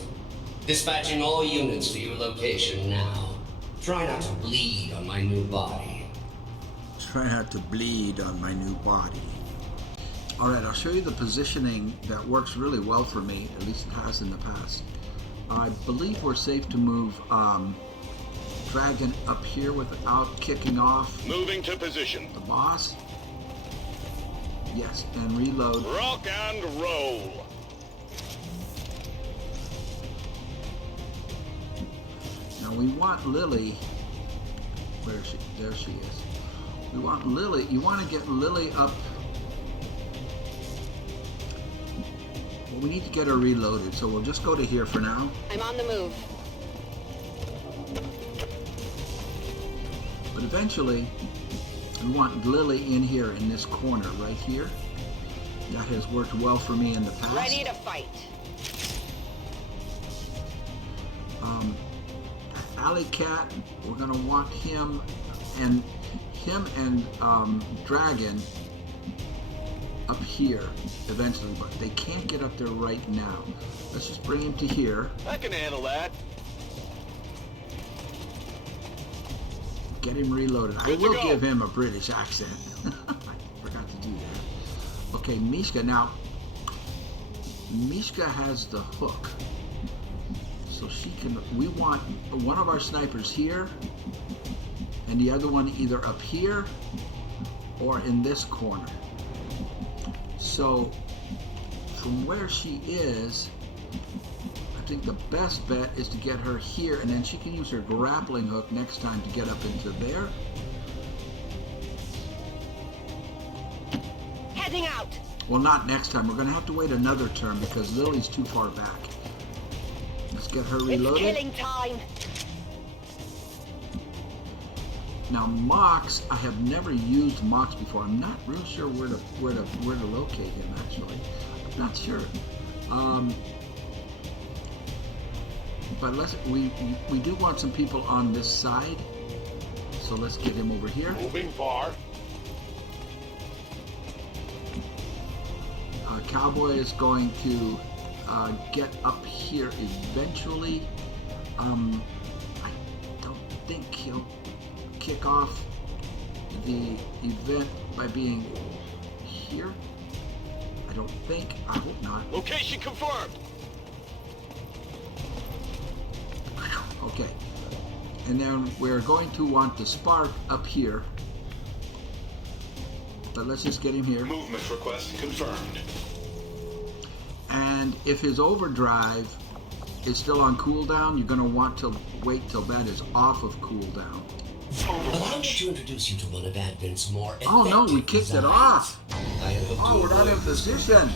Dispatching all units to your location now. Try not to bleed on my new body. Try not to bleed on my new body. Alright, I'll show you the positioning that works really well for me, at least it has in the past. I believe we're safe to move Dragon up here without kicking off Moving to position. the boss. Yes, and reload. Rock and roll. Now we want Lily. Where is she? There she is. We want Lily. You want to get Lily up. Well, we need to get her reloaded, so we'll just go to here for now. I'm on the move. But eventually, we want Lily in here in this corner right here. That has worked well for me in the past. Ready to fight. Alley Cat, we're gonna want him and Dragon up here eventually, but they can't get up there right now. Let's just bring him to here. I can handle that. Get him reloaded. I Good to will go. give him a British accent. I forgot to do that. Okay, Mishka. Now, Mishka has the hook. So she can, we want one of our snipers here and the other one either up here or in this corner. So from where she is, I think the best bet is to get her here, and then she can use her grappling hook next time to get up into there. Heading out. Well, not next time. We're going to have to wait another turn because Lily's too far back. Let's get her reloaded. It's killing time. Now Mox, I have never used Mox before. I'm not real sure where to locate him actually. I'm not sure. But we do want some people on this side. So let's get him over here. Moving far. Cowboy is going to get up here eventually. I don't think he'll kick off the event by being here. I don't think. I hope not. Location confirmed. Okay. And then we're going to want the spark up here. But let's just get him here. Movement request confirmed. And if his overdrive is still on cooldown, you're going to want to wait till that is off of cooldown. Allow me to introduce you to one of Advent's more effective Oh no, we kicked it off. Oh, we're not in position.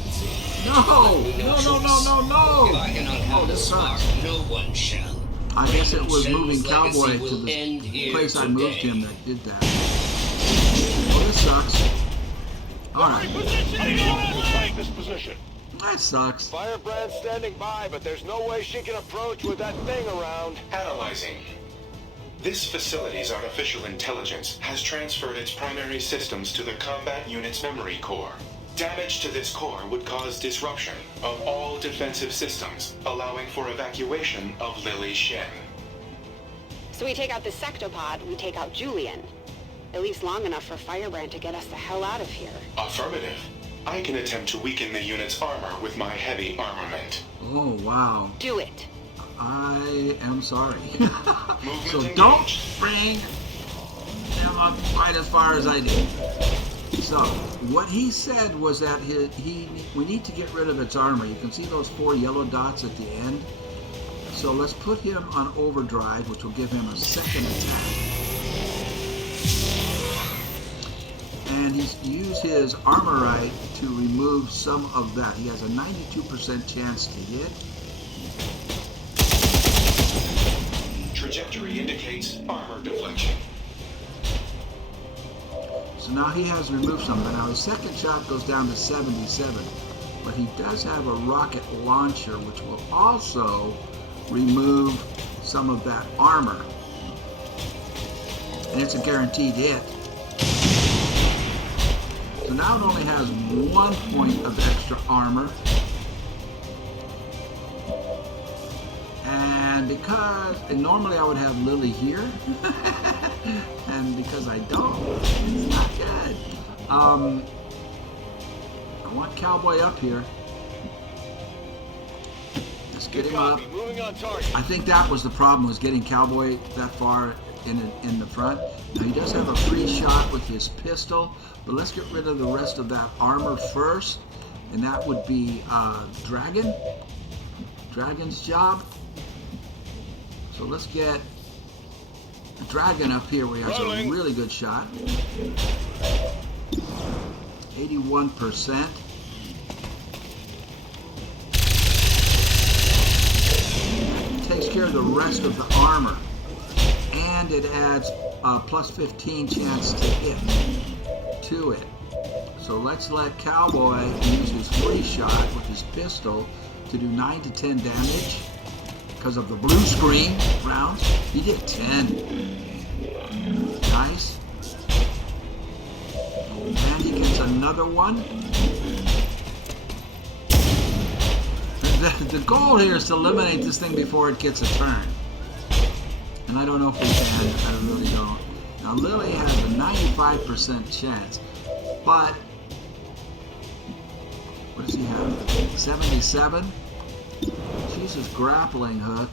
No, no. If I cannot have the spark, no one shall. I guess it was moving Shen's legacy Cowboy to will the end here place I moved today. him that did that. Oh, this sucks. Alright, Take this position. that sucks. Firebrand standing by, but there's no way she can approach with that thing around. Analyzing. This facility's artificial intelligence has transferred its primary systems to the combat unit's memory core. Damage to this core would cause disruption of all defensive systems, allowing for evacuation of Lily Shen. So we take out the sectopod, we take out Julian. At least long enough for Firebrand to get us the hell out of here. Affirmative. I can attempt to weaken the unit's armor with my heavy armament. Oh, wow. Do it. I am sorry. So Movement don't engaged. bring them up quite as far as I did. So, what he said was that we need to get rid of its armor. You can see those 4 yellow dots at the end. So let's put him on overdrive, which will give him a second attack. And he's used his armorite to remove some of that. He has a 92% chance to hit. trajectory indicates armor deflection. So now he has removed some, but now his second shot goes down to 77. But he does have a rocket launcher, which will also remove some of that armor. And it's a guaranteed hit. So now it only has 1 point of extra armor. And normally I would have Lily here, and because I don't, it's not good. I want Cowboy up here. Let's get him up. Moving on target. I think that was the problem, was getting Cowboy that far in the front. Now he does have a free shot with his pistol, but let's get rid of the rest of that armor first, and that would be Dragon's job. So let's get Dragon up here where he has a really good shot. 81%. Takes care of the rest of the armor. And it adds a plus 15 chance to hit to it. So let's let Cowboy use his free shot with his pistol to do 9 to 10 damage. Because of the blue screen rounds, he did 10. Nice. And he gets another one. The goal here is to eliminate this thing before it gets a turn. And I don't know if we can. I really don't. Now Lily has a 95% chance. But, what does he have? 77? She's his grappling hook.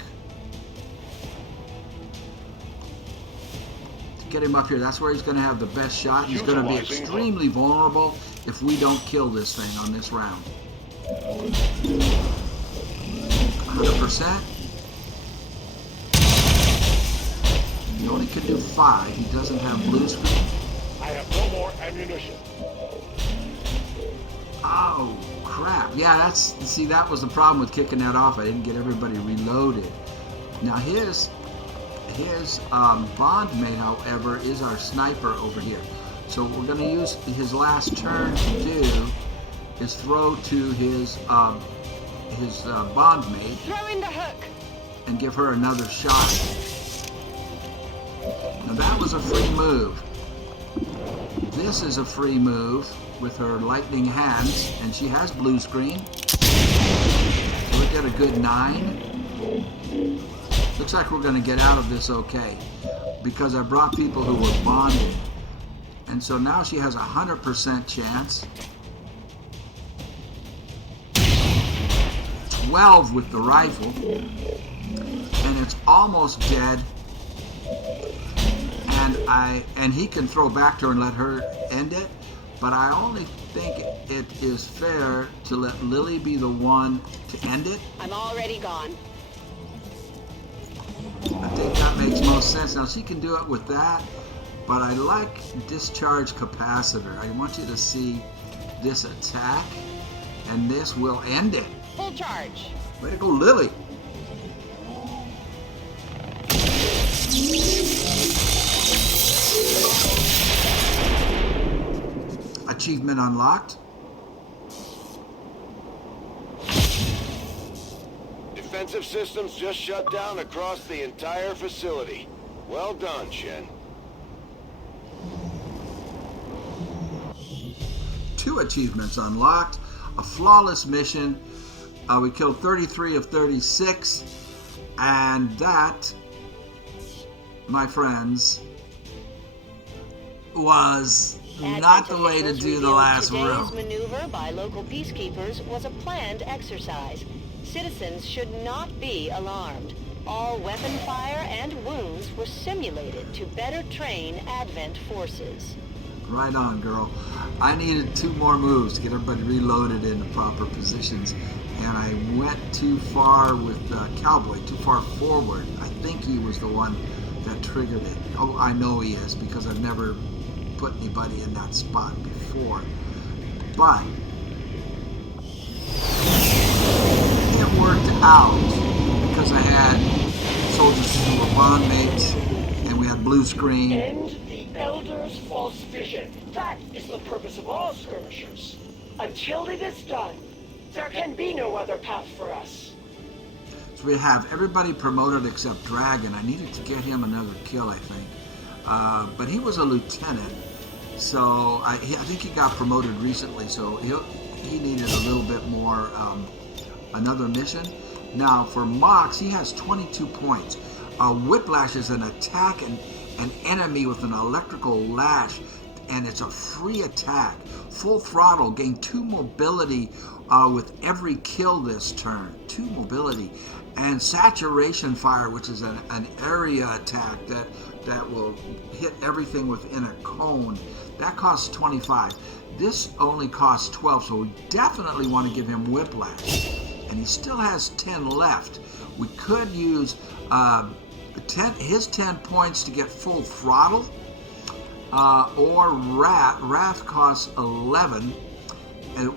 To get him up here, that's where he's going to have the best shot. He's going to be extremely vulnerable if we don't kill this thing on this round. 100%. He only can do 5. He doesn't have blue screen. I have no more ammunition. Oh, crap. Yeah, that was the problem with kicking that off. I didn't get everybody reloaded. Now his bondmate, however, is our sniper over here. So what we're going to use his last turn to do is throw to his bondmate. Throw in the hook. And give her another shot. Now that was a free move. This is a free move with her lightning hands, and she has blue screen. So we get a good 9. Looks like we're going to get out of this okay, because I brought people who were bonded. And so now she has a 100% chance. 12 with the rifle, and it's almost dead. And he can throw back to her and let her end it. But I only think it is fair to let Lily be the one to end it. I'm already gone. I think that makes most sense. Now, she can do it with that, but I like discharge capacitor. I want you to see this attack, and this will end it. Full charge. Way to go, Lily. Achievement unlocked. Defensive systems just shut down across the entire facility. Well done, Shen. 2 achievements unlocked. A flawless mission. We killed 33 of 36. And that, my friends, was not the way to do the last room. Today's maneuver by local peacekeepers was a planned exercise. Citizens should not be alarmed. All weapon fire and wounds were simulated to better train Advent forces. Right on, girl. I needed 2 more moves to get everybody reloaded in the proper positions, and I went too far with Cowboy, too far forward. I think he was the one that triggered it. Oh, I know he is, because I've never put anybody in that spot before. But it worked out because I had soldiers who were bond mates, and we had blue screen. End the Elder's false vision. That is the purpose of all skirmishers. Until it is done, there can be no other path for us. So we have everybody promoted except Dragon. I needed to get him another kill, I think. But he was a lieutenant, so I think he got promoted recently, so he needed a little bit more, another mission. Now for Mox, he has 22 points. Whiplash is an attack an enemy with an electrical lash, and it's a free attack. Full throttle, gain 2 mobility with every kill this turn. 2 mobility. And saturation fire, which is an area attack that will hit everything within a cone. That costs 25. This only costs 12, so we definitely want to give him whiplash. And he still has 10 left. We could use his 10 points to get full throttle, or Wrath. Wrath costs 11,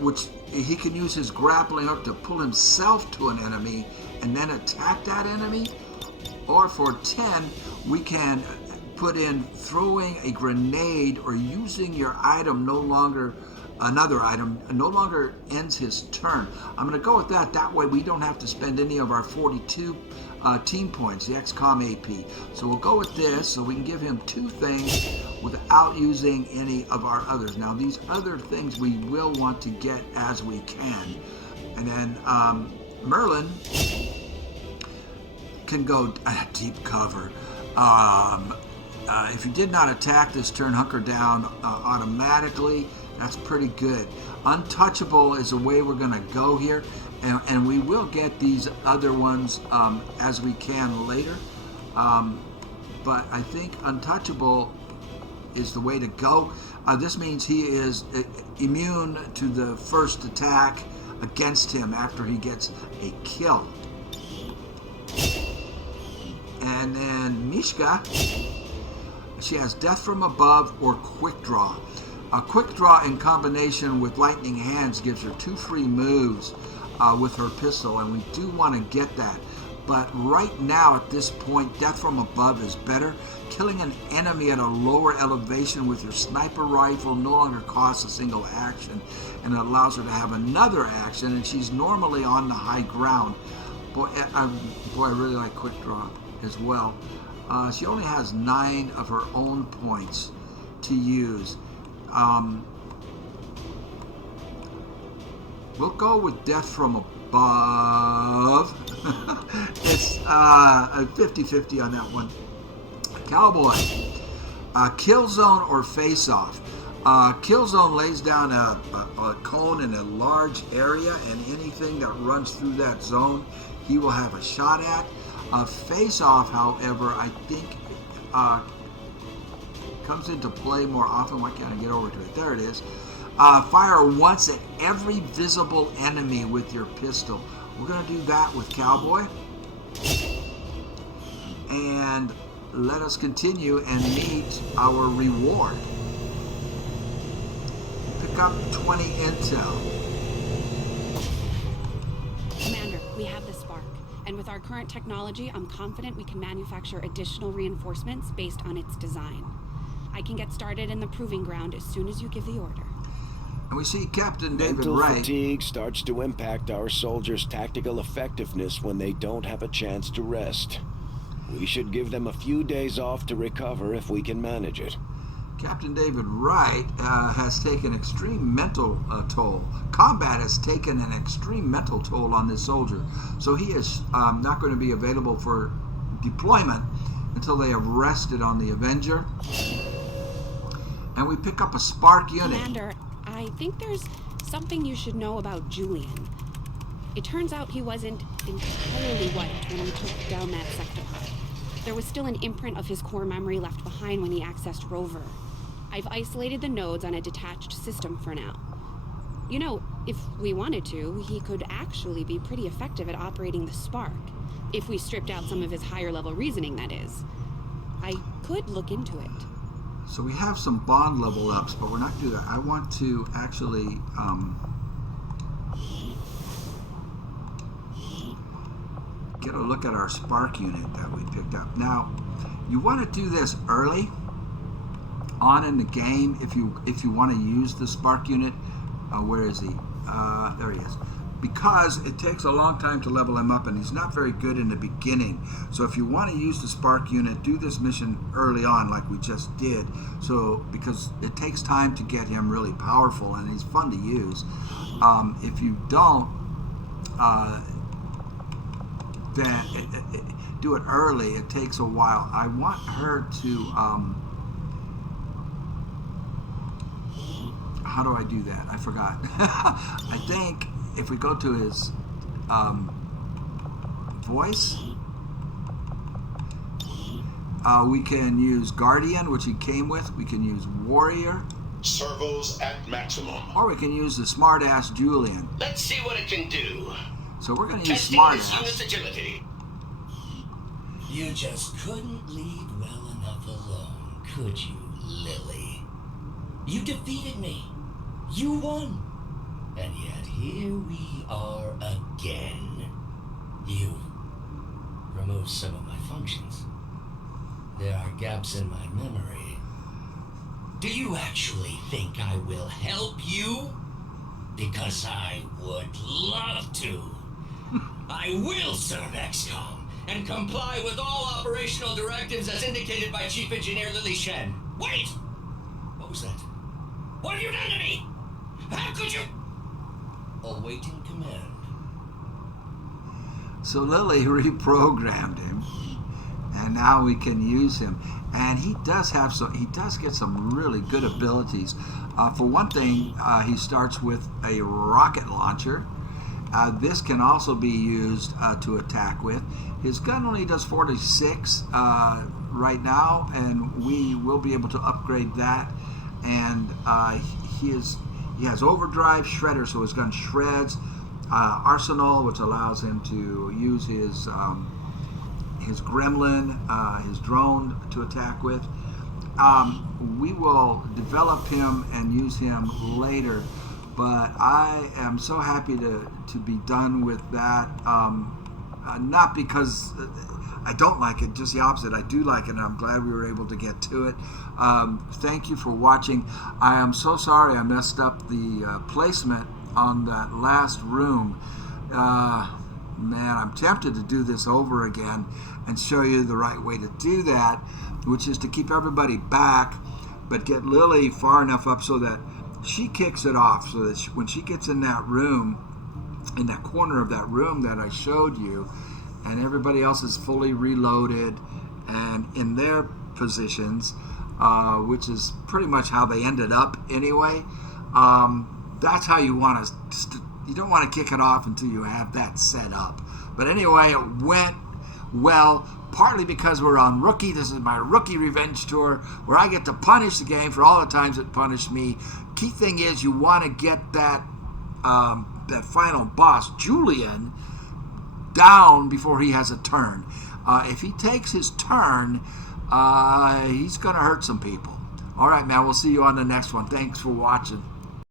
which he can use his grappling hook to pull himself to an enemy and then attack that enemy. Or for 10, we can put in throwing a grenade or using your item another item no longer ends his turn. I'm going to go with that. That way we don't have to spend any of our 42 team points, the XCOM AP. So we'll go with this so we can give him 2 things without using any of our others. Now these other things we will want to get as we can. And then Merlin can go deep cover. If you did not attack this turn, hunker down automatically. That's pretty good. Untouchable is the way we're going to go here, and we will get these other ones as we can later. But I think untouchable is the way to go. This means he is immune to the first attack against him after he gets a kill. And then Mishka, she has Death from Above or Quick Draw. A Quick Draw in combination with Lightning Hands gives her 2 free moves with her pistol, and we do want to get that. But right now, at this point, Death from Above is better. Killing an enemy at a lower elevation with your sniper rifle no longer costs a single action, and it allows her to have another action, and she's normally on the high ground. Boy, I really like Quick Draw as well. She only has 9 of her own points to use. We'll go with Death from Above. It's 50-50 on that one. Cowboy. Killzone or Face Off. Killzone lays down a cone in a large area, and anything that runs through that zone, he will have a shot at. Face Off, however, I think comes into play more often. Why can't I get over to it? There it is. Fire once at every visible enemy with your pistol. We're going to do that with Cowboy. And let us continue and meet our reward. Pick up 20 intel. Commander, we have the spark. And with our current technology, I'm confident we can manufacture additional reinforcements based on its design. I can get started in the proving ground as soon as you give the order. And we see Captain David Mental Wright. fatigue starts to impact our soldiers' tactical effectiveness when they don't have a chance to rest. We should give them a few days off to recover if we can manage it. Captain David Wright has taken extreme mental toll. Combat has taken an extreme mental toll on this soldier. So he is not going to be available for deployment until they have rested on the Avenger. And we pick up a Spark unit. Commander, I think there's something you should know about Julian. It turns out he wasn't entirely wiped when we took down that sector. There was still an imprint of his core memory left behind when he accessed Rover. I've isolated the nodes on a detached system for now. You know, if we wanted to, he could actually be pretty effective at operating the Spark. If we stripped out some of his higher level reasoning, that is. I could look into it. So we have some bond level ups, but we're not doing that. I want to actually get a look at our spark unit that we picked up. Now, you want to do this early on in the game if you want to use the spark unit. Where is he? There he is. Because it takes a long time to level him up, and he's not very good in the beginning. So if you want to use the spark unit, do this mission early on like we just did. So because it takes time to get him really powerful, and he's fun to use. If you don't, then do it early. It takes a while. I want her to... how do I do that? I forgot. I think if we go to his voice, we can use Guardian, which he came with. We can use Warrior. Servos at maximum. Or we can use the smart-ass Julian. Let's see what it can do. So we're going to use Testing smart-ass. this unit's agility. You just couldn't leave well enough alone, could you, Lily? You defeated me. You won. And yet here we are again. You removed some of my functions. There are gaps in my memory. Do you actually think I will help you? Because I would love to. I will serve XCOM and comply with all operational directives as indicated by Chief Engineer Lily Shen. Wait! What was that? What have you done to me? How could you? Awaiting command. So Lily reprogrammed him, and now we can use him. And he does have some. He does get some really good abilities. For one thing, he starts with a rocket launcher. This can also be used to attack with. His gun only does 46 right now, and we will be able to upgrade that. And he has overdrive, shredder, so his gun shreds. Arsenal, which allows him to use his gremlin, his drone to attack with. We will develop him and use him later, but I am so happy to be done with that. Not because I don't like it, just the opposite. I do like it, and I'm glad we were able to get to it. Thank you for watching. I am so sorry I messed up the placement on that last room. Man, I'm tempted to do this over again and show you the right way to do that, which is to keep everybody back, but get Lily far enough up so that she kicks it off, so that when she gets in that room, in that corner of that room that I showed you, and everybody else is fully reloaded and in their positions, which is pretty much how they ended up anyway. That's how you want to. You don't want to kick it off until you have that set up. But anyway, it went well, partly because we're on Rookie. This is my Rookie Revenge Tour, where I get to punish the game for all the times it punished me. Key thing is you want to get that that final boss, Julian, down before he has a turn. If he takes his turn, he's going to hurt some people. All right, man, we'll see you on the next one. Thanks for watching.